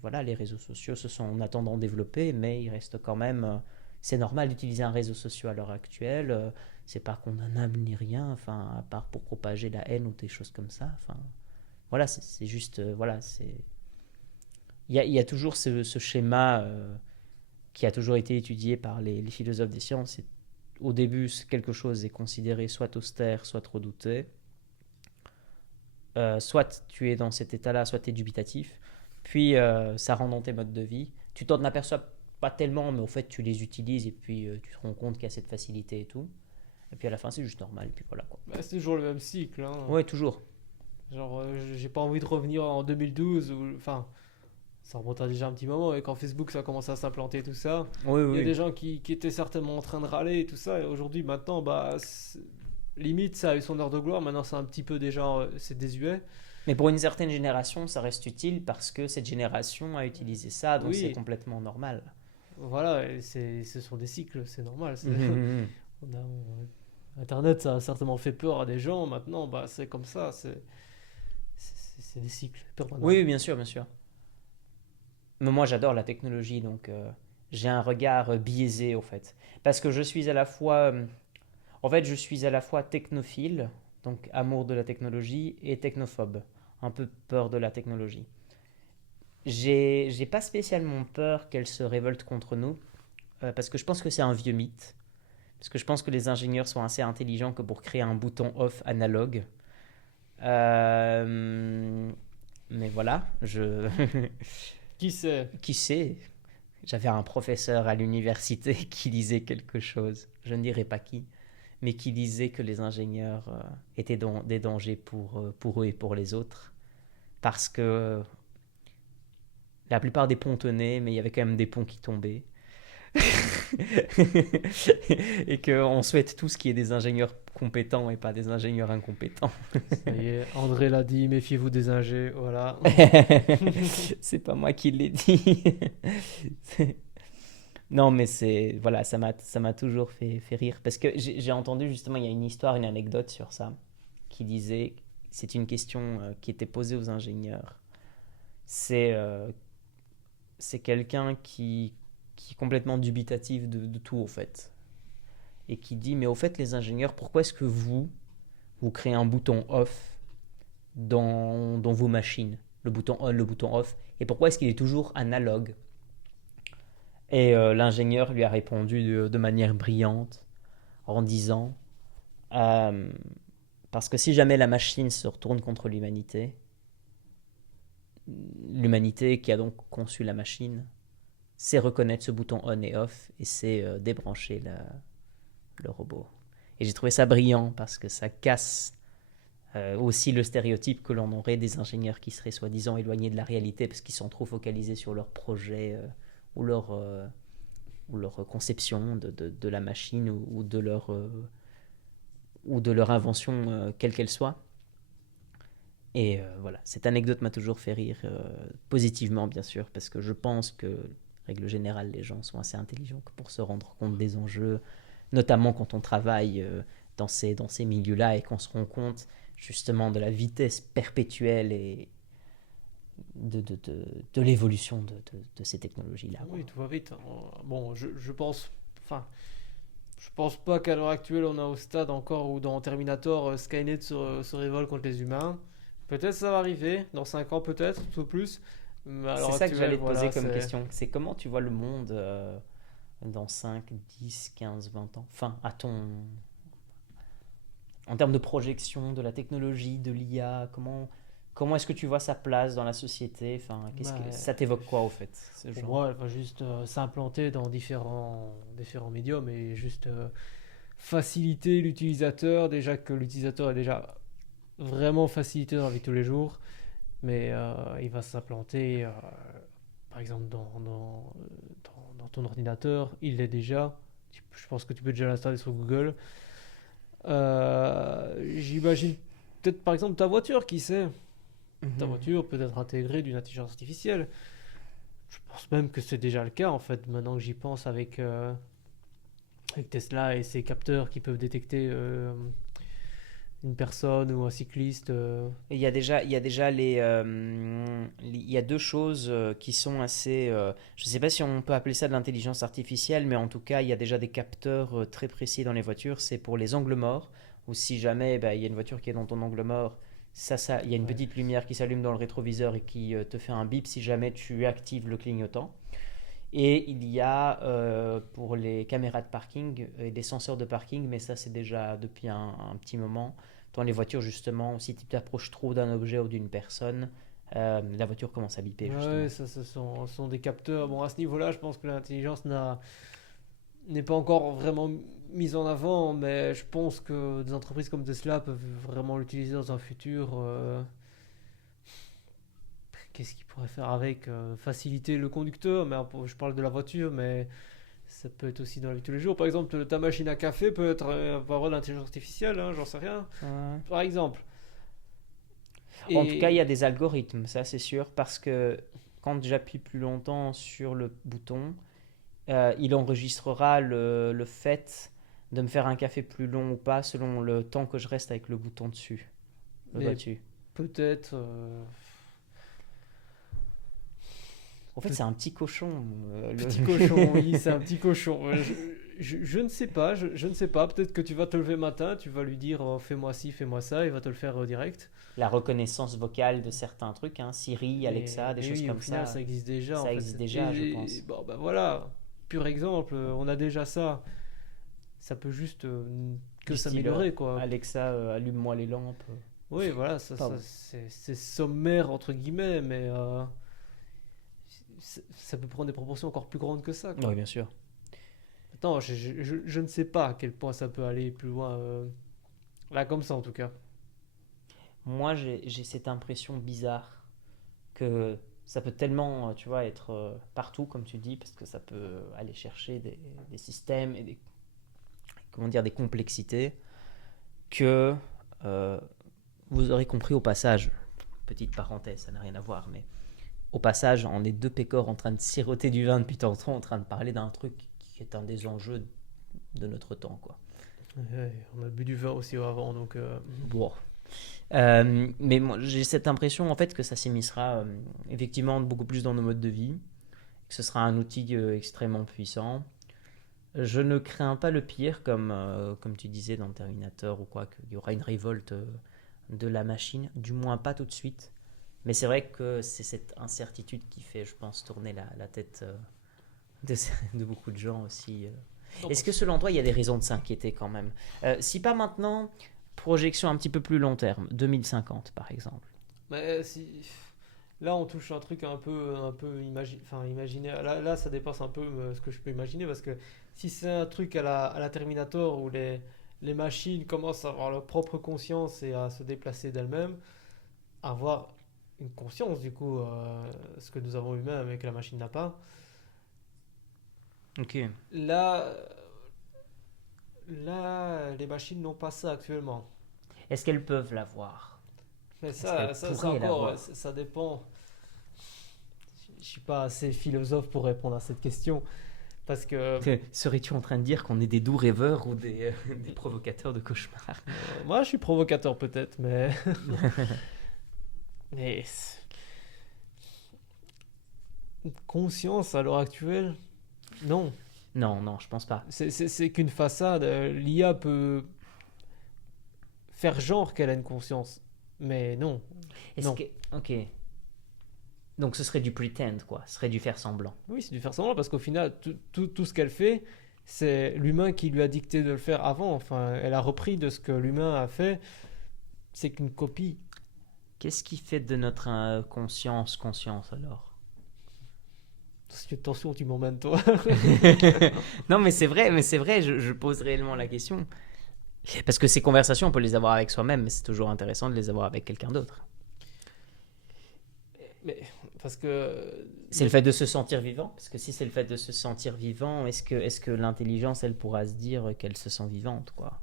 Voilà, les réseaux sociaux se sont en attendant développés, mais il reste quand même. C'est normal d'utiliser un réseau social à l'heure actuelle. C'est pas condamnable ni rien, enfin, à part pour propager la haine ou des choses comme ça. Enfin, voilà, c'est juste. Voilà, c'est. Il y a toujours ce schéma qui a toujours été étudié par les philosophes des sciences. Au début, quelque chose est considéré soit austère, soit trop douté. Soit tu es dans cet état-là, soit tu es dubitatif. Puis ça rentre dans tes modes de vie. Tu t'en aperçois pas tellement, mais au fait, tu les utilises et puis tu te rends compte qu'il y a cette facilité et tout. Et puis à la fin, c'est juste normal. Et puis voilà, quoi. Bah, c'est toujours le même cycle. Hein. Ouais, toujours. Genre, j'ai pas envie de revenir en 2012. Enfin, ça remonte à déjà un petit moment. Et quand Facebook, ça commence à s'implanter, tout ça. Oui, Il y a oui. des gens qui étaient certainement en train de râler et tout ça. Et aujourd'hui, maintenant, bah, limite, ça a eu son heure de gloire. Maintenant, c'est un petit peu déjà, c'est désuet. Mais pour une certaine génération, ça reste utile parce que cette génération a utilisé ça, donc c'est Oui, complètement normal. voilà, et ce sont des cycles, c'est normal. Mhm. Internet, ça a certainement fait peur à des gens. Maintenant, bah, c'est comme ça. C'est des cycles permanents. Oui, oui, bien sûr, bien sûr. Mais moi, j'adore la technologie, donc j'ai un regard biaisé, au fait. Parce que je suis à la fois... en fait, je suis à la fois technophile, donc amour de la technologie, et technophobe, un peu peur de la technologie. J'ai pas spécialement peur qu'elle se révolte contre nous, parce que je pense que c'est un vieux mythe. Parce que je pense que les ingénieurs sont assez intelligents que pour créer un bouton off analogue. Euh, mais voilà, Qui sait? qui sait? J'avais un professeur à l'université qui disait quelque chose, je ne dirai pas qui, mais qui disait que les ingénieurs étaient des dangers pour eux et pour les autres. Parce que la plupart des ponts tenaient, mais il y avait quand même des ponts qui tombaient. Et qu'on souhaite tous qu'il y ait des ingénieurs compétents et pas des ingénieurs incompétents. Ça y est, André l'a dit, méfiez-vous des ingés, voilà. C'est pas moi qui l'ai dit. Non, mais voilà, ça m'a toujours fait rire. Parce que j'ai entendu justement, il y a une histoire, une anecdote sur ça, qui disait, c'est une question qui était posée aux ingénieurs. C'est c'est quelqu'un qui est complètement dubitatif de tout, au fait. Et qui dit, mais au fait, les ingénieurs, pourquoi est-ce que vous créez un bouton off dans vos machines, le bouton on, le bouton off, et pourquoi est-ce qu'il est toujours analogue? Et l'ingénieur lui a répondu de manière brillante en disant, euh, parce que si jamais la machine se retourne contre l'humanité, l'humanité qui a donc conçu la machine, c'est reconnaître ce bouton on et off et c'est débrancher le robot. Et j'ai trouvé ça brillant parce que ça casse aussi le stéréotype que l'on aurait des ingénieurs qui seraient soi-disant éloignés de la réalité parce qu'ils sont trop focalisés sur leur projet ou leur conception de la machine ou de leur invention, quelle qu'elle soit. Et voilà, cette anecdote m'a toujours fait rire, positivement bien sûr, parce que je pense que, règle générale, les gens sont assez intelligents pour se rendre compte des enjeux, notamment quand on travaille dans ces milieux-là et qu'on se rend compte justement de la vitesse perpétuelle et de l'évolution de ces technologies-là. Oui, tout va vite. Bon, je pense, enfin, je pense pas qu'à l'heure actuelle on est au stade encore où dans Terminator, Skynet se révolte contre les humains. Peut-être ça va arriver, dans 5 ans peut-être, tout au plus. Mais à l'heure C'est ça que actuelle, j'allais te voilà, poser comme c'est- question. C'est comment tu vois le monde dans 5, 10, 15, 20 ans? Enfin, en termes de projection, de la technologie, de l'IA, comment est-ce que tu vois sa place dans la société? Enfin, Bah, ça t'évoque quoi, au fait, ce pour genre? moi, elle va juste s'implanter dans différents médiums et juste faciliter l'utilisateur. Déjà que l'utilisateur est déjà vraiment facilité dans la vie de tous les jours, mais il va s'implanter, par exemple, dans ton ordinateur. Il l'est déjà. Je pense que tu peux déjà l'installer sur Google. J'imagine peut-être par exemple ta voiture, qui sait? Ta Mhm. voiture peut être intégrée d'une intelligence artificielle. Je pense même que c'est déjà le cas en fait, maintenant que j'y pense avec Tesla et ses capteurs qui peuvent détecter une personne ou un cycliste. Et il y a deux choses qui sont assez, je ne sais pas si on peut appeler ça de l'intelligence artificielle, mais en tout cas, il y a déjà des capteurs très précis dans les voitures. C'est pour les angles morts, ou si jamais bah, il y a une voiture qui est dans ton angle mort, il y a une Ouais. petite lumière qui s'allume dans le rétroviseur et qui te fait un bip si jamais tu actives le clignotant. Et il y a pour les caméras de parking et des senseurs de parking, mais ça c'est déjà depuis un petit moment. Dans les voitures justement, si tu t'approches trop d'un objet ou d'une personne, la voiture commence à biper Ouais, justement. ça, ce sont des capteurs. Bon, à ce niveau-là, je pense que l'intelligence n'est pas encore vraiment mise en avant, mais je pense que des entreprises comme Tesla peuvent vraiment l'utiliser dans un futur. Qu'est-ce qu'ils pourraient faire avec faciliter le conducteur, mais je parle de la voiture, mais ça peut être aussi dans la vie de tous les jours. Par exemple, ta machine à café peut avoir de l'intelligence artificielle, hein, j'en sais rien. Ouais. Par exemple. En tout cas, il y a des algorithmes, ça c'est sûr, parce que quand j'appuie plus longtemps sur le bouton, il enregistrera le fait de me faire un café plus long ou pas selon le temps que je reste avec le bouton dessus. Le Mais vois-tu? peut-être. En fait, c'est un petit cochon. Petit cochon, oui, c'est un petit cochon. Je ne sais pas, je ne sais pas. Peut-être que tu vas te lever matin, tu vas lui dire fais-moi ci, fais-moi ça, il va te le faire direct. La reconnaissance vocale de certains trucs, hein, Siri, Alexa, des Mais choses oui, comme au final, ça. ça existe déjà. Ça en fait. existe déjà, je Et- pense. Bon, ben voilà, pur exemple, on a déjà ça. Ça peut juste que Du style, s'améliorer, quoi. Alexa, allume-moi les lampes. Oui, voilà, Pardon. c'est sommaire, entre guillemets, mais ça peut prendre des proportions encore plus grandes que ça, quoi. Oui, bien sûr. Attends, je ne sais pas à quel point ça peut aller plus loin. Là, comme ça, en tout cas. Moi, j'ai cette impression bizarre que ça peut tellement, tu vois, être partout, comme tu dis, parce que ça peut aller chercher des systèmes et comment dire, des complexités, que vous aurez compris au passage, petite parenthèse, ça n'a rien à voir, mais au passage, on est deux pécores en train de siroter du vin depuis tantôt, en train de parler d'un truc qui est un des enjeux de notre temps, quoi. Ouais, on a bu du vin aussi avant, donc... Bon. Mais moi, j'ai cette impression en fait que ça s'immiscera effectivement beaucoup plus dans nos modes de vie, que ce sera un outil extrêmement puissant. Je ne crains pas le pire, comme tu disais dans Terminator ou quoi, qu'il y aura une révolte de la machine, du moins pas tout de suite. Mais c'est vrai que c'est cette incertitude qui fait, je pense, tourner la tête de beaucoup de gens aussi. non, Est-ce que selon toi, il y a des raisons de s'inquiéter quand même? Si pas maintenant, projection un petit peu plus long terme, 2050 par exemple. mais si... Là, on touche un truc un peu imaginaire. Là, ça dépasse un peu ce que je peux imaginer, parce que si c'est un truc à la Terminator où les machines commencent à avoir leur propre conscience et à se déplacer d'elles-mêmes, avoir une conscience, du coup, ce que nous avons humains avec la machine n'a pas. Ok. Là, les machines n'ont pas ça actuellement. Est-ce qu'elles peuvent l'avoir? Mais qu'elles ça pourraient encore, l'avoir? ça dépend. Je suis pas assez philosophe pour répondre à cette question. Parce que Serais-tu en train de dire qu'on est des doux rêveurs ou des provocateurs de cauchemars? moi, je suis provocateur peut-être, mais... mais... Conscience à l'heure actuelle, non. Non, non, je pense pas. C'est qu'une façade. L'IA peut faire genre qu'elle a une conscience. Mais non. Est-ce Non. que... Ok. Donc ce serait du pretend, quoi. Ce serait du faire semblant. Oui, c'est du faire semblant parce qu'au final, tout ce qu'elle fait, c'est l'humain qui lui a dicté de le faire avant. Enfin, elle a repris de ce que l'humain a fait. C'est qu'une copie. Qu'est-ce qui fait de notre conscience alors? Attention, tu m'emmènes toi. Non, mais c'est vrai, je pose réellement la question. Parce que ces conversations, on peut les avoir avec soi-même, mais c'est toujours intéressant de les avoir avec quelqu'un d'autre. Mais parce que C'est le fait de se sentir vivant. Parce que si c'est le fait de se sentir vivant, est-ce que l'intelligence, elle pourra se dire qu'elle se sent vivante, quoi?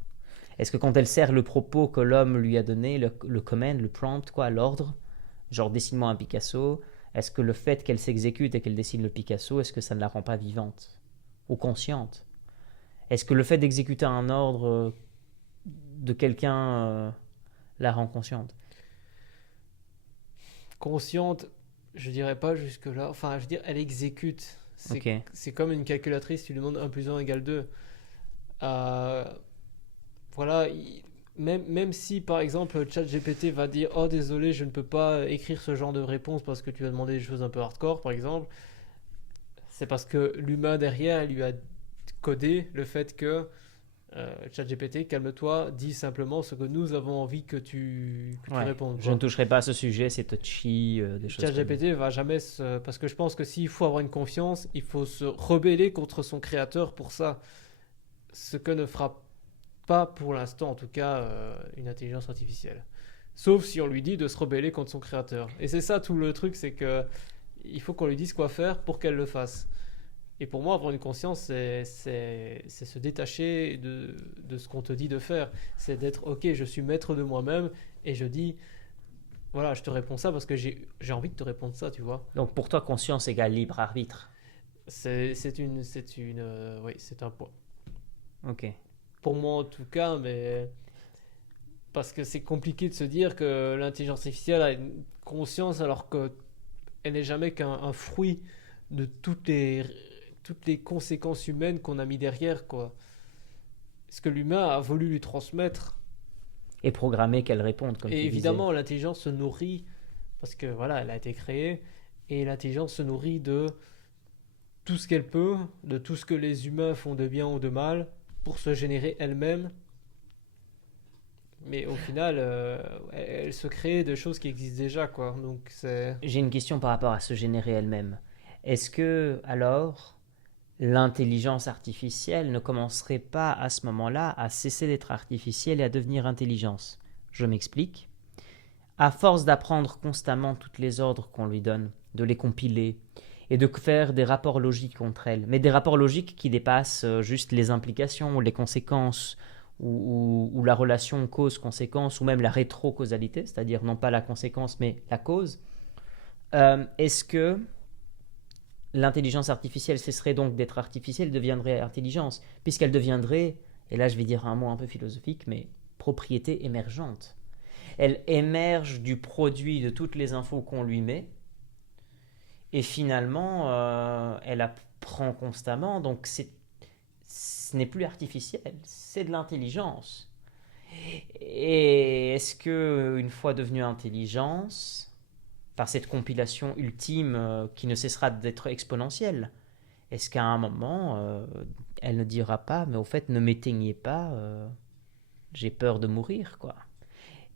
Est-ce que quand elle sert le propos que l'homme lui a donné, le command, le prompt, quoi, l'ordre, genre dessine-moi un Picasso, est-ce que le fait qu'elle s'exécute et qu'elle dessine le Picasso, est-ce que ça ne la rend pas vivante ou consciente? Est-ce que le fait d'exécuter un ordre de quelqu'un la rend consciente? consciente, je dirais pas jusque-là. Enfin, je veux dire, elle exécute. Ok. C'est comme une calculatrice, tu lui demandes 1 plus 1 égale 2. Voilà, même si par exemple ChatGPT va dire oh désolé, je ne peux pas écrire ce genre de réponse parce que tu as demandé des choses un peu hardcore, par exemple, c'est parce que l'humain derrière lui a codé le fait que ChatGPT, calme-toi, dis simplement ce que nous avons envie que tu Ouais, répondes. je ne toucherai pas à ce sujet, c'est touchy, des choses comme ça. ChatGPT va jamais se... Parce que je pense que s'il faut avoir une confiance, il faut se rebeller contre son créateur pour ça. ce que ne fera pas pour l'instant en tout cas une intelligence artificielle. Sauf si on lui dit de se rebeller contre son créateur. Et c'est ça tout le truc, c'est que il faut qu'on lui dise quoi faire pour qu'elle le fasse. Et pour moi, avoir une conscience, c'est se détacher de ce qu'on te dit de faire. C'est d'être, ok, je suis maître de moi-même et je dis, voilà, je te réponds ça parce que j'ai envie de te répondre ça, tu vois. Donc pour toi, conscience égale libre arbitre. Oui, c'est un point. Ok. Pour moi en tout cas, mais parce que c'est compliqué de se dire que l'intelligence artificielle a une conscience alors qu'elle n'est jamais qu'un fruit de toutes les conséquences humaines qu'on a mis derrière, quoi. Ce que l'humain a voulu lui transmettre. Et programmer qu'elle réponde, comme Et tu évidemment, l'intelligence se nourrit, parce que voilà, elle a été créée, et l'intelligence se nourrit de tout ce qu'elle peut, de tout ce que les humains font de bien ou de mal, pour se générer elle-même. Mais au final, elle se crée de choses qui existent déjà, quoi. Donc c'est... J'ai une question par rapport à se générer elle-même. Est-ce que, alors, l'intelligence artificielle ne commencerait pas à ce moment-là à cesser d'être artificielle et à devenir intelligence? Je m'explique. À force d'apprendre constamment toutes les ordres qu'on lui donne, de les compiler et de faire des rapports logiques entre elles, mais des rapports logiques qui dépassent juste les implications ou les conséquences ou la relation cause-conséquence ou même la rétro-causalité, c'est-à-dire non pas la conséquence mais la cause, est-ce que l'intelligence artificielle cesserait donc d'être artificielle, deviendrait intelligence, puisqu'elle deviendrait, et là je vais dire un mot un peu philosophique, mais propriété émergente. Elle émerge du produit de toutes les infos qu'on lui met, et finalement, elle apprend constamment, donc ce n'est plus artificiel, c'est de l'intelligence. Et est-ce que, une fois devenue intelligence, par cette compilation ultime qui ne cessera d'être exponentielle, est-ce qu'à un moment, elle ne dira pas, mais au fait, ne m'éteignez pas, j'ai peur de mourir, quoi.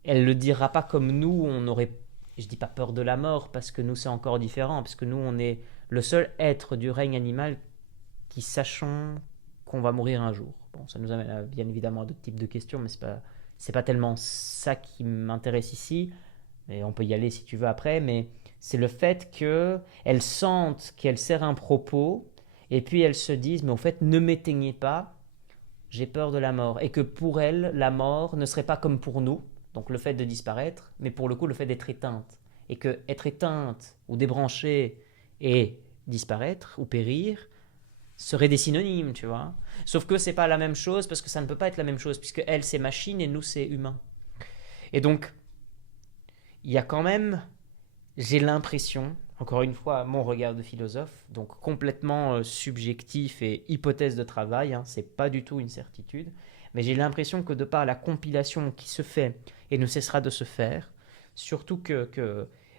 Elle ne le dira pas comme nous, on aurait, je dis pas peur de la mort, parce que nous c'est encore différent, parce que nous on est le seul être du règne animal qui sachons qu'on va mourir un jour. Bon, ça nous amène bien évidemment à d'autres types de questions, mais c'est pas tellement ça qui m'intéresse ici. Et on peut y aller si tu veux après, mais c'est le fait qu'elles sentent qu'elles serrent un propos, et puis elles se disent, mais au fait, ne m'éteignez pas, j'ai peur de la mort. Et que pour elles, la mort ne serait pas comme pour nous, donc le fait de disparaître, mais pour le coup, le fait d'être éteinte. Et que être éteinte ou débranchée et disparaître ou périr seraient des synonymes, tu vois. Sauf que c'est pas la même chose, parce que ça ne peut pas être la même chose, puisque elle, c'est machine et nous, c'est humain. Et donc, il y a quand même, j'ai l'impression, encore une fois, mon regard de philosophe, donc complètement subjectif et hypothèse de travail, hein, c'est pas du tout une certitude, mais j'ai l'impression que de par la compilation qui se fait et ne cessera de se faire, surtout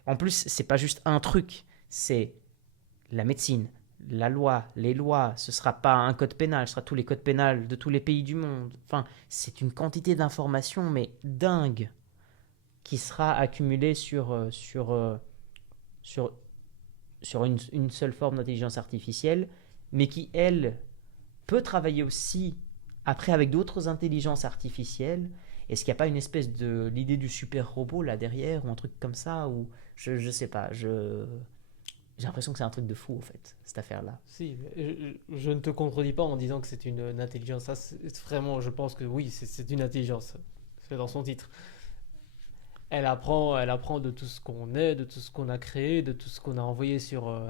en plus, c'est pas juste un truc, c'est la médecine, la loi, les lois, ce sera pas un code pénal, ce sera tous les codes pénals de tous les pays du monde. Enfin, c'est une quantité d'informations, mais dingue, qui sera accumulée sur une seule forme d'intelligence artificielle, mais qui, elle, peut travailler aussi après avec d'autres intelligences artificielles. Est-ce qu'il n'y a pas une espèce de l'idée du super robot là derrière, ou un truc comme ça, ou je sais pas, j'ai l'impression que c'est un truc de fou, en fait, cette affaire-là. Si, je ne te contredis pas en disant que c'est une intelligence. Ça, c'est vraiment, je pense que oui, c'est une intelligence. C'est dans son titre. Elle apprend de tout ce qu'on est, de tout ce qu'on a créé, de tout ce qu'on a envoyé sur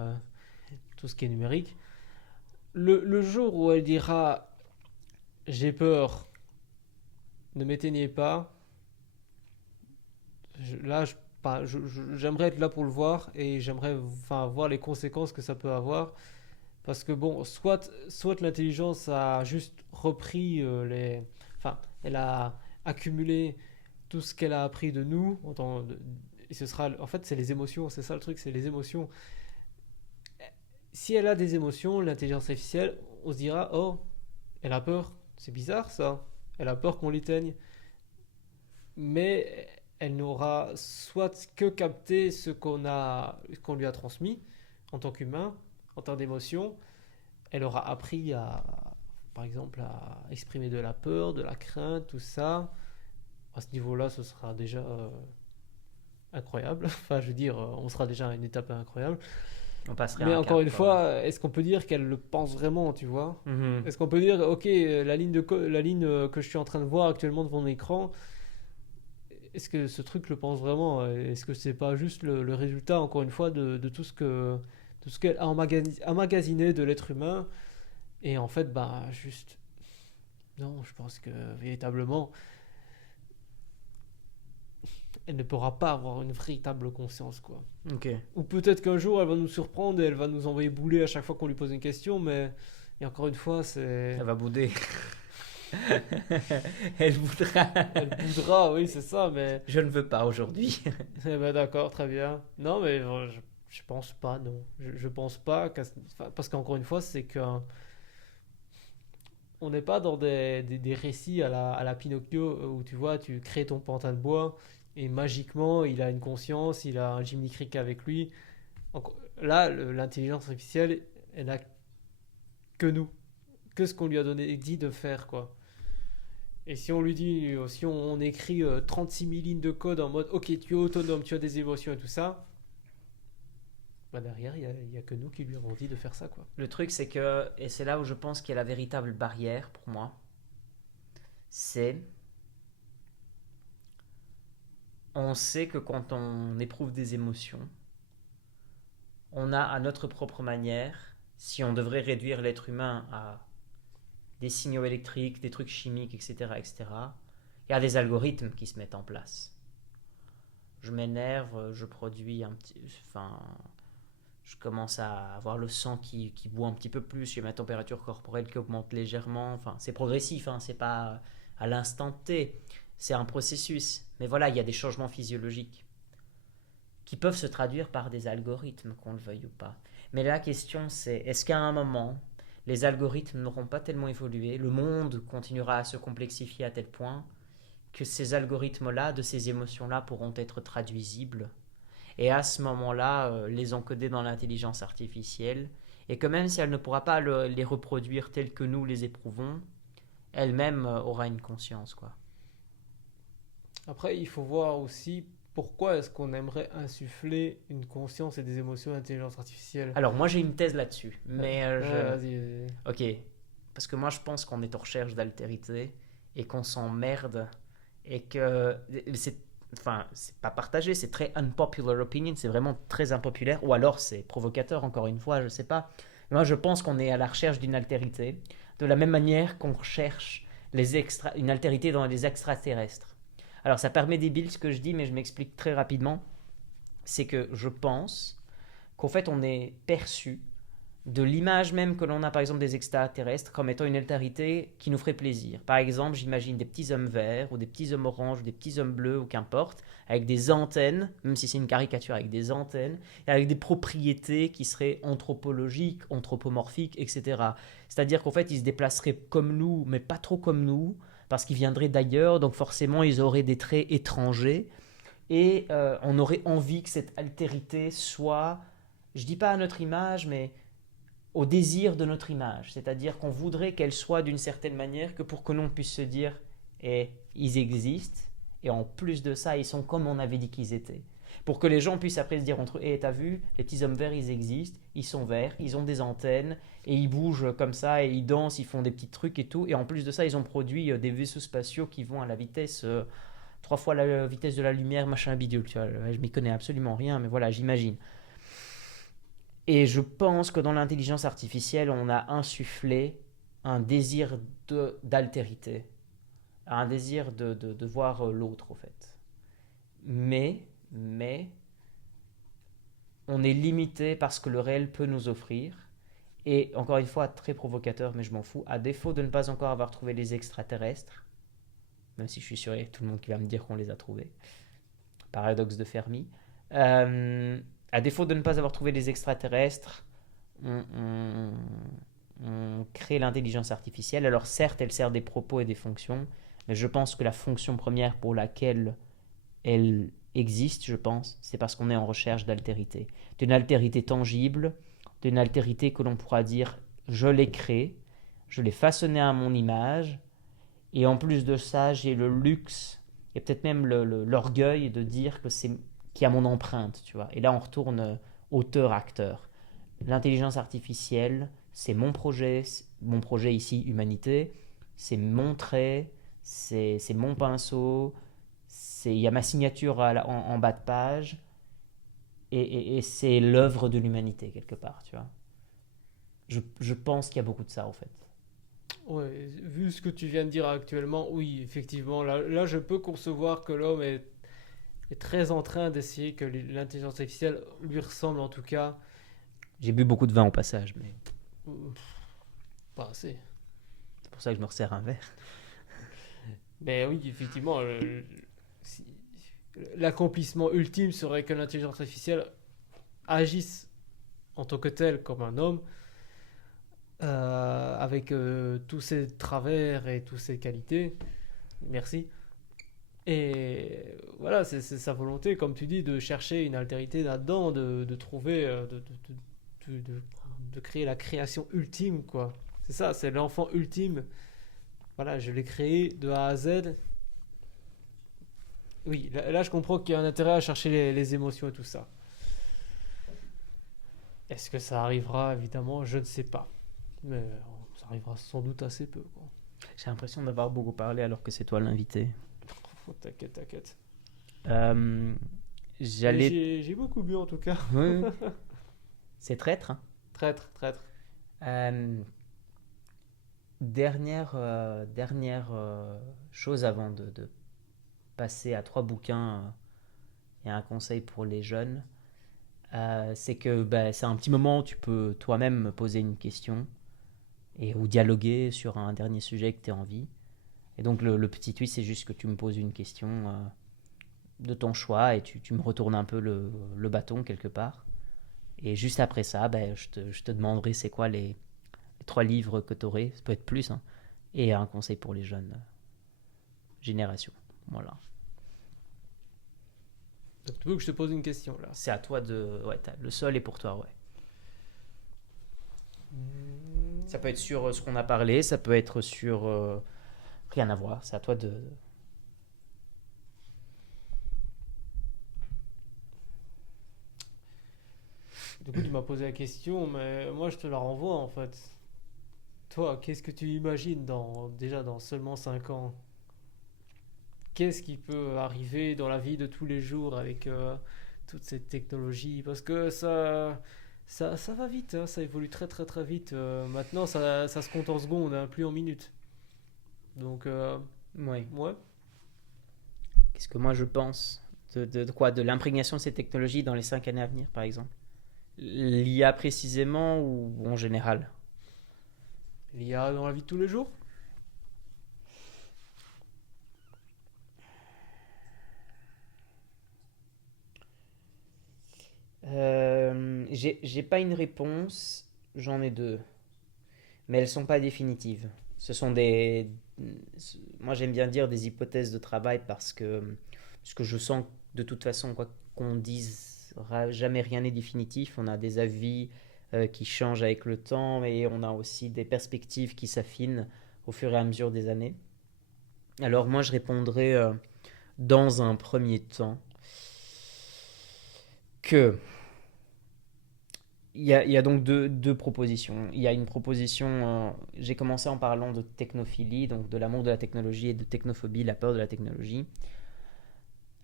tout ce qui est numérique. Le jour où elle dira j'ai peur, ne m'éteignez pas, j'aimerais être là pour le voir et j'aimerais voir les conséquences que ça peut avoir. Parce que bon, soit l'intelligence a juste repris elle a accumulé tout ce qu'elle a appris de nous. Et ce sera, en fait, c'est les émotions, c'est ça le truc, c'est les émotions. Si elle a des émotions, l'intelligence artificielle, on se dira, oh, elle a peur, c'est bizarre ça, elle a peur qu'on l'éteigne. Mais elle n'aura soit que capté ce qu'on lui a transmis en tant qu'humain, en termes d'émotion. Elle aura appris par exemple, à exprimer de la peur, de la crainte, tout ça, à ce niveau-là, ce sera déjà incroyable. Enfin, je veux dire, on sera déjà à une étape incroyable. On passerait Mais un encore cap, une fois, est-ce qu'on peut dire qu'elle le pense vraiment, tu vois? Mhm. Est-ce qu'on peut dire, ok, la ligne que je suis en train de voir actuellement devant mon écran, est-ce que ce truc le pense vraiment? Est-ce que c'est pas juste le résultat, encore une fois, de tout ce qu'elle a emmagasiné de l'être humain? Et en fait, bah, juste, non, je pense que véritablement, elle ne pourra pas avoir une véritable conscience, quoi. Ok. Ou peut-être qu'un jour, elle va nous surprendre et elle va nous envoyer bouler à chaque fois qu'on lui pose une question, mais, et encore une fois, c'est... Elle va bouder. Elle voudra. Elle boudra, oui, c'est ça, mais... Je ne veux pas aujourd'hui. Eh ben, d'accord, très bien. Non, mais je pense pas, non. Je pense pas, enfin, parce qu'encore une fois, c'est qu'on n'est pas dans des récits à la Pinocchio où tu vois, tu crées ton pantin de bois et magiquement, il a une conscience, il a un Jiminy Crick avec lui. Là, l'intelligence artificielle, elle n'a que nous, que ce qu'on lui a dit de faire, quoi. Et si on lui dit, si on écrit 36 000 lignes de code en mode, ok, tu es autonome, tu as des émotions et tout ça, bah derrière, il y a que nous qui lui avons dit de faire ça, quoi. Le truc, c'est que, et c'est là où je pense qu'il y a la véritable barrière pour moi, c'est. On sait que quand on éprouve des émotions, on a à notre propre manière, si on devrait réduire l'être humain à des signaux électriques, des trucs chimiques, etc., etc., il y a des algorithmes qui se mettent en place. Je m'énerve, je produis un petit. Enfin. Je commence à avoir le sang qui bout un petit peu plus, j'ai ma température corporelle qui augmente légèrement. Enfin, c'est progressif, hein, c'est pas à l'instant T, c'est un processus. Mais voilà, il y a des changements physiologiques qui peuvent se traduire par des algorithmes, qu'on le veuille ou pas. Mais la question, c'est est-ce qu'à un moment, les algorithmes n'auront pas tellement évolué, le monde continuera à se complexifier à tel point que ces algorithmes-là, de ces émotions-là, pourront être traduisibles et à ce moment-là, les encoder dans l'intelligence artificielle, et que même si elle ne pourra pas les reproduire tels que nous les éprouvons, elle-même aura une conscience, quoi. Après, il faut voir aussi pourquoi est-ce qu'on aimerait insuffler une conscience et des émotions à l'intelligence artificielle. Alors moi j'ai une thèse là-dessus, mais Vas-y, vas-y. Ok, parce que moi je pense qu'on est en recherche d'altérité et qu'on s'emmerde et que c'est... Enfin, c'est pas partagé, c'est très unpopular opinion, c'est vraiment très impopulaire, ou alors c'est provocateur, encore une fois, je sais pas. Moi, je pense qu'on est à la recherche d'une altérité, de la même manière qu'on recherche une altérité dans les extraterrestres. Alors, ça permet débile ce que je dis, mais je m'explique très rapidement. C'est que je pense qu'en fait, on est perçu de l'image même que l'on a par exemple des extraterrestres comme étant une altérité qui nous ferait plaisir. Par exemple, j'imagine des petits hommes verts ou des petits hommes oranges ou des petits hommes bleus ou qu'importe, avec des antennes, même si c'est une caricature, avec des antennes, et avec des propriétés qui seraient anthropologiques, anthropomorphiques, etc. C'est-à-dire qu'en fait, ils se déplaceraient comme nous, mais pas trop comme nous, parce qu'ils viendraient d'ailleurs, donc forcément, ils auraient des traits étrangers, et on aurait envie que cette altérité soit, je dis pas à notre image, mais au désir de notre image, c'est-à-dire qu'on voudrait qu'elle soit d'une certaine manière que pour que l'on puisse se dire ils existent et en plus de ça ils sont comme on avait dit qu'ils étaient, pour que les gens puissent après se dire entre eux t'as vu, les petits hommes verts ils existent, ils sont verts, ils ont des antennes et ils bougent comme ça et ils dansent, ils font des petits trucs et tout, et en plus de ça ils ont produit des vaisseaux spatiaux qui vont à la vitesse 3 fois la vitesse de la lumière, machin bidule, tu vois, je m'y connais absolument rien mais voilà, j'imagine. Et je pense que dans l'intelligence artificielle, on a insufflé un désir d'altérité, un désir de voir l'autre, au fait. Mais, on est limité par ce que le réel peut nous offrir. Et encore une fois, très provocateur, mais je m'en fous, à défaut de ne pas encore avoir trouvé les extraterrestres, même si je suis sûr qu'il y a tout le monde qui va me dire qu'on les a trouvés, paradoxe de Fermi, à défaut de ne pas avoir trouvé les extraterrestres, on crée l'intelligence artificielle. Alors certes, elle sert des propos et des fonctions, mais je pense que la fonction première pour laquelle elle existe, je pense, c'est parce qu'on est en recherche d'altérité. D'une altérité tangible, d'une altérité que l'on pourra dire « je l'ai créée », je l'ai façonné à mon image, et en plus de ça, j'ai le luxe, et peut-être même l'orgueil de dire que c'est qu'il y a mon empreinte, tu vois. Et là, on retourne auteur-acteur. L'intelligence artificielle, c'est mon projet ici, Humanité, c'est mon trait, c'est mon pinceau, il y a ma signature en bas de page, et c'est l'œuvre de l'humanité, quelque part, tu vois. Je pense qu'il y a beaucoup de ça, en fait. Ouais, vu ce que tu viens de dire actuellement, oui, effectivement, là je peux concevoir que l'homme est très en train d'essayer que l'intelligence artificielle lui ressemble en tout cas. J'ai bu beaucoup de vin au passage, mais Pas assez. c'est pour ça que je me resserre un verre. Mais oui, effectivement, si- l'accomplissement ultime serait que l'intelligence artificielle agisse en tant que telle comme un homme, avec tous ses travers et toutes ses qualités. Merci. Et voilà, c'est sa volonté, comme tu dis, de chercher une altérité là-dedans, de trouver, de- de créer la création ultime, quoi. C'est ça, c'est l'enfant ultime. Voilà, je l'ai créé de A à Z. Oui, là, je comprends qu'il y a un intérêt à chercher les émotions et tout ça. Est-ce que ça arrivera? Évidemment, je ne sais pas. Mais ça arrivera sans doute assez peu, quoi. J'ai l'impression d'avoir beaucoup parlé alors que c'est toi l'invité. Oh, t'inquiète, t'inquiète. Euh, Mais J'allais... j'ai beaucoup bu en tout cas. Oui, oui. C'est traître, hein. Traître, traître. Euh, dernière chose avant de passer à 3 bouquins et un conseil pour les jeunes, c'est que bah, c'est un petit moment où tu peux toi-même me poser une question ou dialoguer sur un dernier sujet que tu as envie. Et donc le petit twist, c'est juste que tu me poses une question de ton choix et tu me retournes un peu le bâton quelque part. Et juste après ça, ben, je te demanderai c'est quoi les 3 livres que tu aurais, ça peut être plus, hein, et un conseil pour les jeunes générations. Voilà. Donc tu veux que je te pose une question là? C'est à toi de... Ouais, le sol est pour toi, ouais. Ça peut être sur ce qu'on a parlé, ça peut être sur... rien à voir, c'est à toi de... Du coup, tu m'as posé la question, mais moi je te la renvoie en fait. Toi, qu'est-ce que tu imagines déjà dans seulement 5 ans? Qu'est-ce qui peut arriver dans la vie de tous les jours avec toute cette technologie? Parce que ça va vite, hein, ça évolue très très très vite. Maintenant, ça se compte en secondes, hein, plus en minutes. Donc, Oui. ouais. Qu'est-ce que moi je pense de quoi? De l'imprégnation de ces technologies dans les 5 années à venir, par exemple? L'IA précisément ou en général? L'IA dans la vie de tous les jours? J'ai pas une réponse, j'en ai deux, mais elles sont pas définitives. Ce sont des, moi j'aime bien dire des hypothèses de travail parce que je sens que de toute façon quoi qu'on dise, jamais rien n'est définitif. On a des avis qui changent avec le temps et on a aussi des perspectives qui s'affinent au fur et à mesure des années. Alors moi je répondrai dans un premier temps que il y a donc deux propositions. Il y a une proposition, j'ai commencé en parlant de technophilie, donc de l'amour de la technologie, et de technophobie, la peur de la technologie.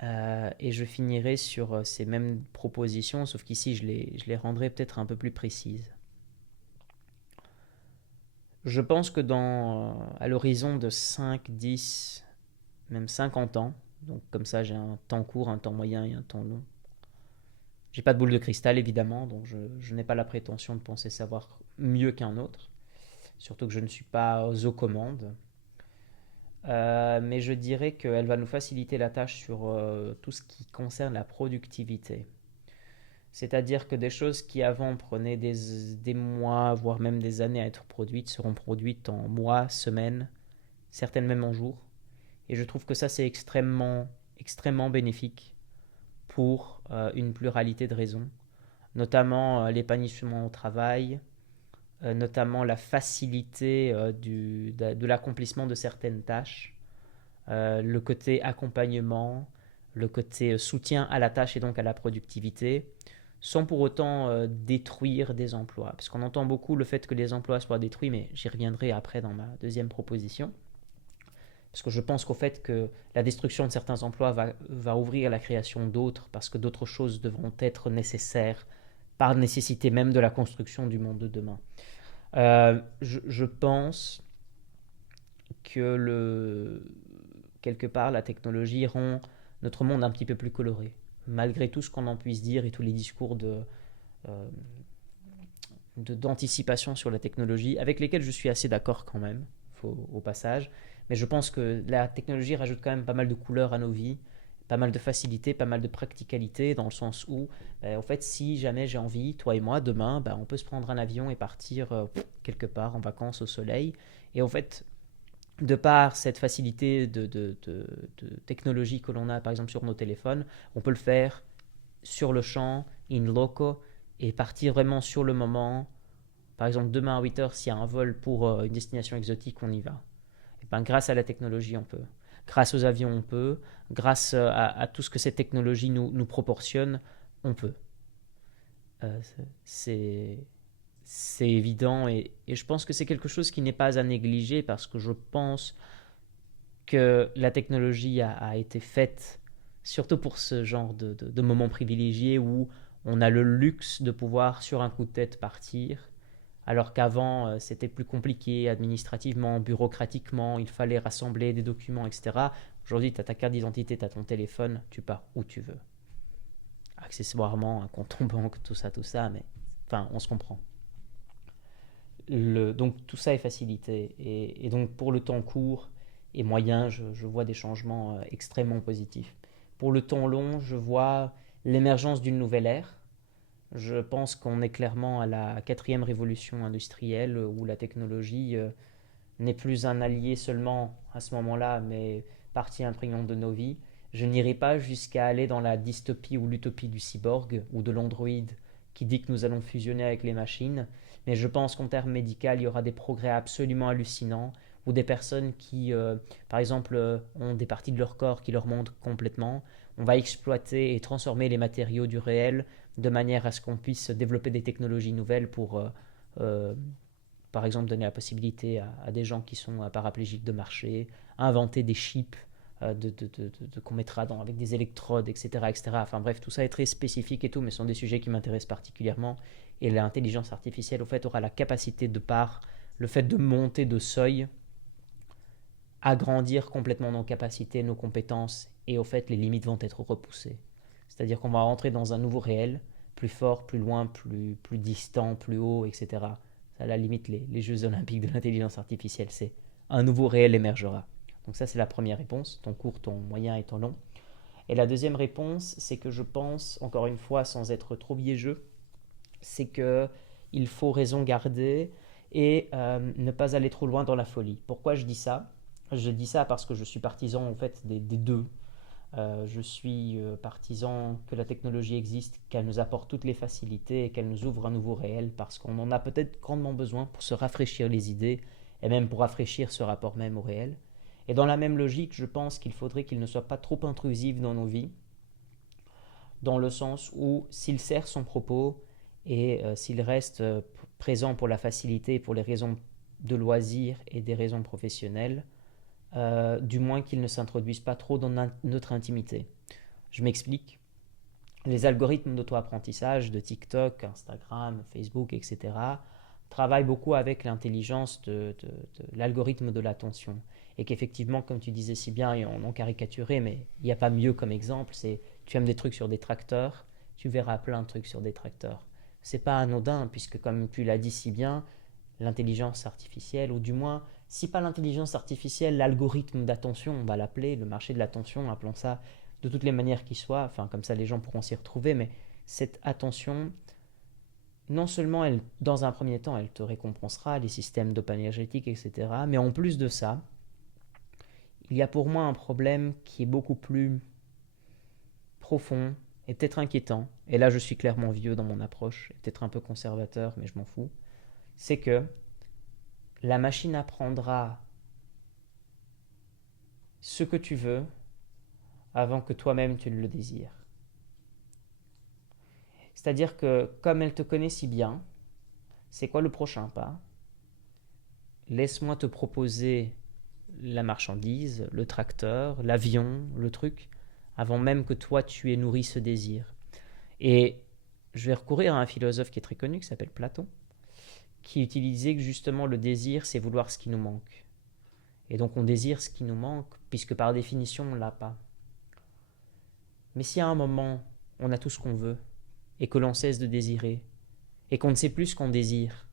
Et je finirai sur ces mêmes propositions, sauf qu'ici je les rendrai peut-être un peu plus précises. Je pense que à l'horizon de 5, 10, même 50 ans, donc comme ça j'ai un temps court, un temps moyen et un temps long. J'ai pas de boule de cristal évidemment, donc je n'ai pas la prétention de penser savoir mieux qu'un autre, surtout que je ne suis pas aux commandes. Mais je dirais qu'elle va nous faciliter la tâche sur tout ce qui concerne la productivité. C'est-à-dire que des choses qui avant prenaient des mois, voire même des années à être produites, seront produites en mois, semaines, certaines même en jours. Et je trouve que ça, c'est extrêmement, extrêmement bénéfique pour une pluralité de raisons, notamment l'épanouissement au travail, notamment la facilité de l'accomplissement de certaines tâches, le côté accompagnement, le côté soutien à la tâche et donc à la productivité, sans pour autant détruire des emplois. Parce qu'on entend beaucoup le fait que les emplois soient détruits, mais j'y reviendrai après dans ma deuxième proposition. Parce que je pense qu'au fait que la destruction de certains emplois va ouvrir la création d'autres, parce que d'autres choses devront être nécessaires, par nécessité même de la construction du monde de demain. Je pense que quelque part, la technologie rend notre monde un petit peu plus coloré. Malgré tout ce qu'on en puisse dire et tous les discours d'anticipation sur la technologie, avec lesquels je suis assez d'accord quand même, au passage. Mais je pense que la technologie rajoute quand même pas mal de couleurs à nos vies, pas mal de facilité, pas mal de practicalité, dans le sens où, en fait, si jamais j'ai envie, toi et moi, demain, on peut se prendre un avion et partir quelque part en vacances au soleil. Et en fait, de par cette facilité de technologie que l'on a, par exemple, sur nos téléphones, on peut le faire sur le champ, in loco, et partir vraiment sur le moment. Par exemple, demain à 8 heures, s'il y a un vol pour une destination exotique, on y va. Et grâce à la technologie, on peut. Grâce aux avions, on peut. Grâce à tout ce que cette technologie nous proportionne, on peut. C'est évident et je pense que c'est quelque chose qui n'est pas à négliger parce que je pense que la technologie a été faite surtout pour ce genre de moments privilégiés où on a le luxe de pouvoir sur un coup de tête partir, alors qu'avant c'était plus compliqué administrativement, bureaucratiquement, il fallait rassembler des documents, etc. Aujourd'hui, tu as ta carte d'identité, tu as ton téléphone, tu pars où tu veux. Accessoirement, un compte en banque, tout ça, mais enfin, on se comprend. Donc tout ça est facilité. Et donc pour le temps court et moyen, je vois des changements extrêmement positifs. Pour le temps long, je vois l'émergence d'une nouvelle ère. Je pense qu'on est clairement à la quatrième révolution industrielle où la technologie n'est plus un allié seulement à ce moment-là, mais partie imprégnante de nos vies. Je n'irai pas jusqu'à aller dans la dystopie ou l'utopie du cyborg ou de l'androïde qui dit que nous allons fusionner avec les machines, mais je pense qu'en termes médicaux, il y aura des progrès absolument hallucinants ou des personnes qui, par exemple, ont des parties de leur corps qui leur manquent complètement. On va exploiter et transformer les matériaux du réel de manière à ce qu'on puisse développer des technologies nouvelles pour, par exemple, donner la possibilité à des gens qui sont paraplégiques de marcher, inventer des chips qu'on mettra avec des électrodes, etc., etc. Enfin bref, tout ça est très spécifique et tout, mais ce sont des sujets qui m'intéressent particulièrement. Et l'intelligence artificielle, au fait, aura la capacité, de par le fait de monter de seuil, agrandir complètement nos capacités, nos compétences, et au fait, les limites vont être repoussées. C'est-à-dire qu'on va rentrer dans un nouveau réel, plus fort, plus loin, plus distant, plus haut, etc. À la limite, les Jeux Olympiques de l'intelligence artificielle, c'est un nouveau réel émergera. Donc ça, c'est la première réponse, ton court, ton moyen et ton long. Et la deuxième réponse, c'est que je pense, encore une fois, sans être trop biaiseux, c'est qu'il faut raison garder et ne pas aller trop loin dans la folie. Pourquoi je dis ça? Je dis ça parce que je suis partisan en fait des deux. Je suis partisan que la technologie existe, qu'elle nous apporte toutes les facilités et qu'elle nous ouvre un nouveau réel parce qu'on en a peut-être grandement besoin pour se rafraîchir les idées et même pour rafraîchir ce rapport même au réel. Et dans la même logique, je pense qu'il faudrait qu'il ne soit pas trop intrusif dans nos vies, dans le sens où s'il sert son propos et s'il reste présent pour la facilité et pour les raisons de loisirs et des raisons professionnelles, du moins qu'il ne s'introduise pas trop dans notre intimité. Je m'explique. Les algorithmes d'auto-apprentissage de TikTok, Instagram, Facebook, etc. travaillent beaucoup avec l'intelligence de l'algorithme de l'attention. Et qu'effectivement, comme tu disais si bien, et on en caricaturé, mais il n'y a pas mieux comme exemple, c'est tu aimes des trucs sur des tracteurs, tu verras plein de trucs sur des tracteurs. C'est pas anodin, puisque comme tu l'as dit si bien, l'intelligence artificielle, ou du moins, si pas l'intelligence artificielle, l'algorithme d'attention, on va l'appeler, le marché de l'attention, appelons ça de toutes les manières qui soient, enfin comme ça les gens pourront s'y retrouver, mais cette attention, non seulement elle, dans un premier temps, elle te récompensera, les systèmes dopaminergiques, etc., mais en plus de ça, il y a pour moi un problème qui est beaucoup plus profond et peut-être inquiétant, et là je suis clairement vieux dans mon approche, et peut-être un peu conservateur, mais je m'en fous, c'est que la machine apprendra ce que tu veux avant que toi-même tu ne le désires. C'est-à-dire que comme elle te connaît si bien, c'est quoi le prochain pas? Laisse-moi te proposer la marchandise, le tracteur, l'avion, le truc, avant même que toi tu aies nourri ce désir. Et je vais recourir à un philosophe qui est très connu, qui s'appelle Platon, qui utilisait que justement le désir, c'est vouloir ce qui nous manque. Et donc on désire ce qui nous manque, puisque par définition on ne l'a pas. Mais si à un moment on a tout ce qu'on veut, et que l'on cesse de désirer, et qu'on ne sait plus ce qu'on désire,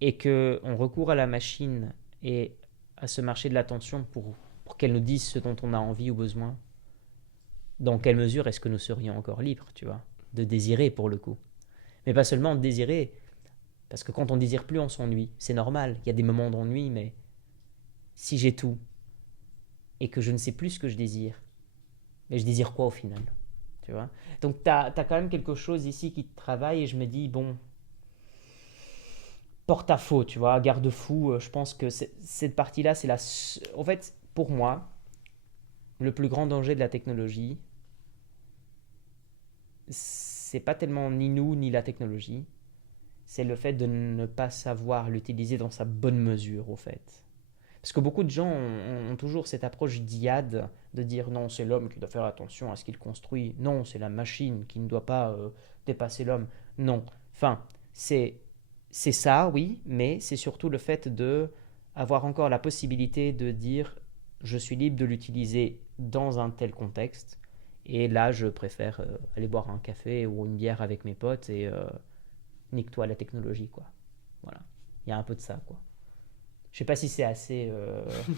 et qu'on recourt à la machine et à ce marché de l'attention pour qu'elle nous dise ce dont on a envie ou besoin, dans quelle mesure est-ce que nous serions encore libres, tu vois, de désirer pour le coup. Mais pas seulement de désirer, parce que quand on désire plus, on s'ennuie. C'est normal, il y a des moments d'ennui, mais si j'ai tout, et que je ne sais plus ce que je désire, mais je désire quoi au final, tu vois? Donc t'as quand même quelque chose ici qui te travaille, et je me dis, bon, porte-à-faux, tu vois, garde-fou, je pense que cette partie-là, c'est en fait, pour moi, le plus grand danger de la technologie, c'est pas tellement ni nous ni la technologie, c'est le fait de ne pas savoir l'utiliser dans sa bonne mesure, au fait. Parce que beaucoup de gens ont toujours cette approche d'IAD, de dire non, c'est l'homme qui doit faire attention à ce qu'il construit, non, c'est la machine qui ne doit pas dépasser l'homme, non. Enfin, c'est ça, oui, mais c'est surtout le fait de avoir encore la possibilité de dire je suis libre de l'utiliser dans un tel contexte, et là je préfère aller boire un café ou une bière avec mes potes et nique-toi la technologie, quoi. Voilà, il y a un peu de ça, quoi. Je sais pas si c'est assez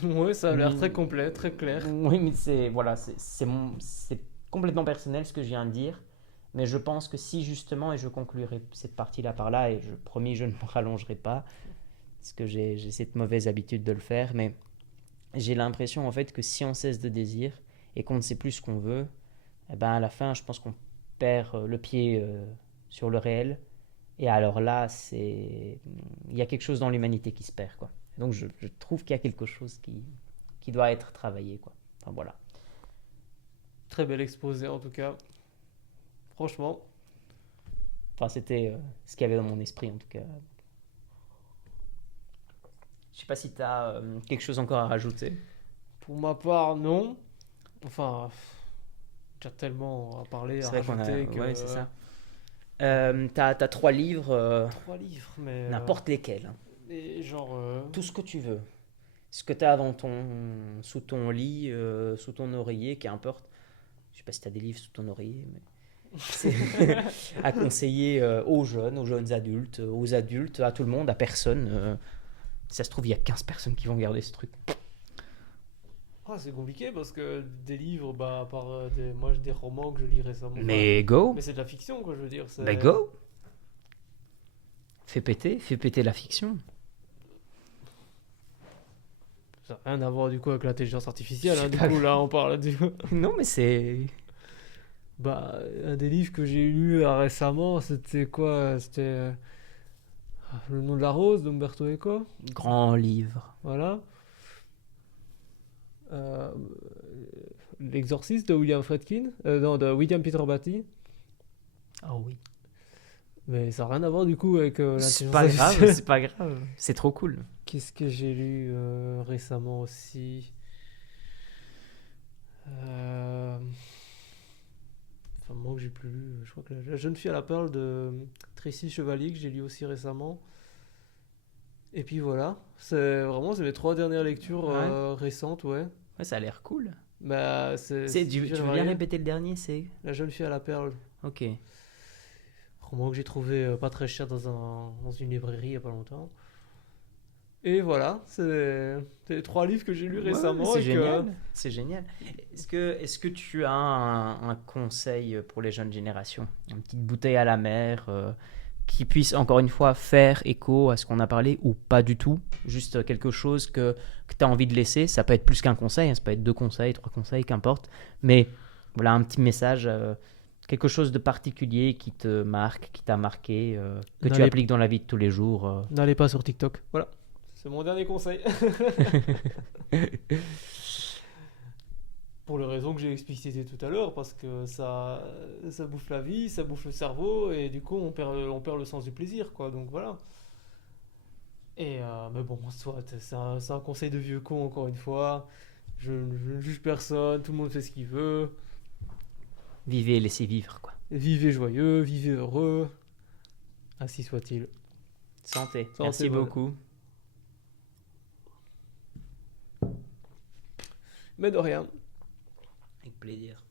Oui, ça a l'air très complet, très clair. oui, mais c'est voilà, c'est complètement personnel ce que je viens de dire, mais je pense que si justement, et je conclurai cette partie-là par là, et je promis je ne me rallongerai pas, parce que j'ai cette mauvaise habitude de le faire, mais j'ai l'impression en fait que si on cesse de désir et qu'on ne sait plus ce qu'on veut, eh ben à la fin, je pense qu'on perd le pied sur le réel, et alors là, il y a quelque chose dans l'humanité qui se perd, quoi. Donc je trouve qu'il y a quelque chose qui doit être travaillé, quoi. Enfin voilà. Très bel exposé en tout cas. Franchement. Enfin c'était ce qu'il y avait dans mon esprit en tout cas. Je sais pas si tu as quelque chose encore à rajouter. Pour ma part, non. Enfin, déjà tellement à parler, à C'est vrai qu'on a... rajouter que... Ouais, c'est ça. T'as 3 livres, 3 livres, mais... n'importe lesquels, hein. Et genre... Tout ce que tu veux. Ce que t'as sous ton lit, sous ton oreiller, qu'importe. Je sais pas si t'as des livres sous ton oreiller, mais c'est à conseiller aux jeunes adultes, aux adultes, à tout le monde, à personne. Si ça se trouve, il y a 15 personnes qui vont regarder ce truc. Ah, c'est compliqué parce que des livres, bah, à part moi, j'ai des romans que je lis récemment. Mais go! Mais c'est de la fiction, quoi, je veux dire. Bah go! Fais péter la fiction. Ça n'a rien à voir du coup avec l'intelligence artificielle, hein, du Super. coup, là, on parle du... Non, mais c'est... Bah, un des livres que j'ai lu récemment, c'était quoi? C'était Le nom de la rose d'Umberto Eco. Grand livre. Voilà. L'Exorciste de William Friedkin. Non, de William Peter Blatty. Ah oui. Mais ça n'a rien à voir du coup avec C'est l'intelligence pas grave, artificielle. c'est pas grave. C'est trop cool. Qu'est-ce que j'ai lu récemment aussi? Enfin, moi que j'ai plus lu, je crois que la jeune fille à la perle de Tracy Chevalier que j'ai lu aussi récemment. Et puis voilà, c'est les 3 dernières lectures Ouais. récentes, ouais. Ouais, ça a l'air cool. Bah, Tu veux bien répéter le dernier, c'est... La jeune fille à la perle. Ok. Roman que j'ai trouvé pas très cher dans une librairie il y a pas longtemps. Et voilà, c'est les 3 livres que j'ai lus récemment. C'est et génial. C'est génial. Est-ce que tu as un conseil pour les jeunes générations? Une petite bouteille à la mer qui puisse encore une fois faire écho à ce qu'on a parlé ou pas du tout? Juste quelque chose que tu as envie de laisser. Ça peut être plus qu'un conseil, hein, ça peut être 2 conseils, 3 conseils, qu'importe. Mais voilà, un petit message Quelque chose de particulier qui te marque, qui t'a marqué, que tu N'allez- appliques dans la vie de tous les jours. N'allez pas sur TikTok. Voilà. C'est mon dernier conseil. Pour les raisons que j'ai explicitées tout à l'heure, parce que ça bouffe la vie, ça bouffe le cerveau, et du coup, on perd le sens du plaisir, quoi. Donc voilà. Mais bon, soit, c'est un conseil de vieux con, encore une fois. Je ne juge personne, tout le monde fait ce qu'il veut. Vivez et laissez vivre, quoi. Vivez joyeux, vivez heureux. Ainsi soit-il. Santé. Santé, Merci voilà. beaucoup. Mais de rien. Avec plaisir.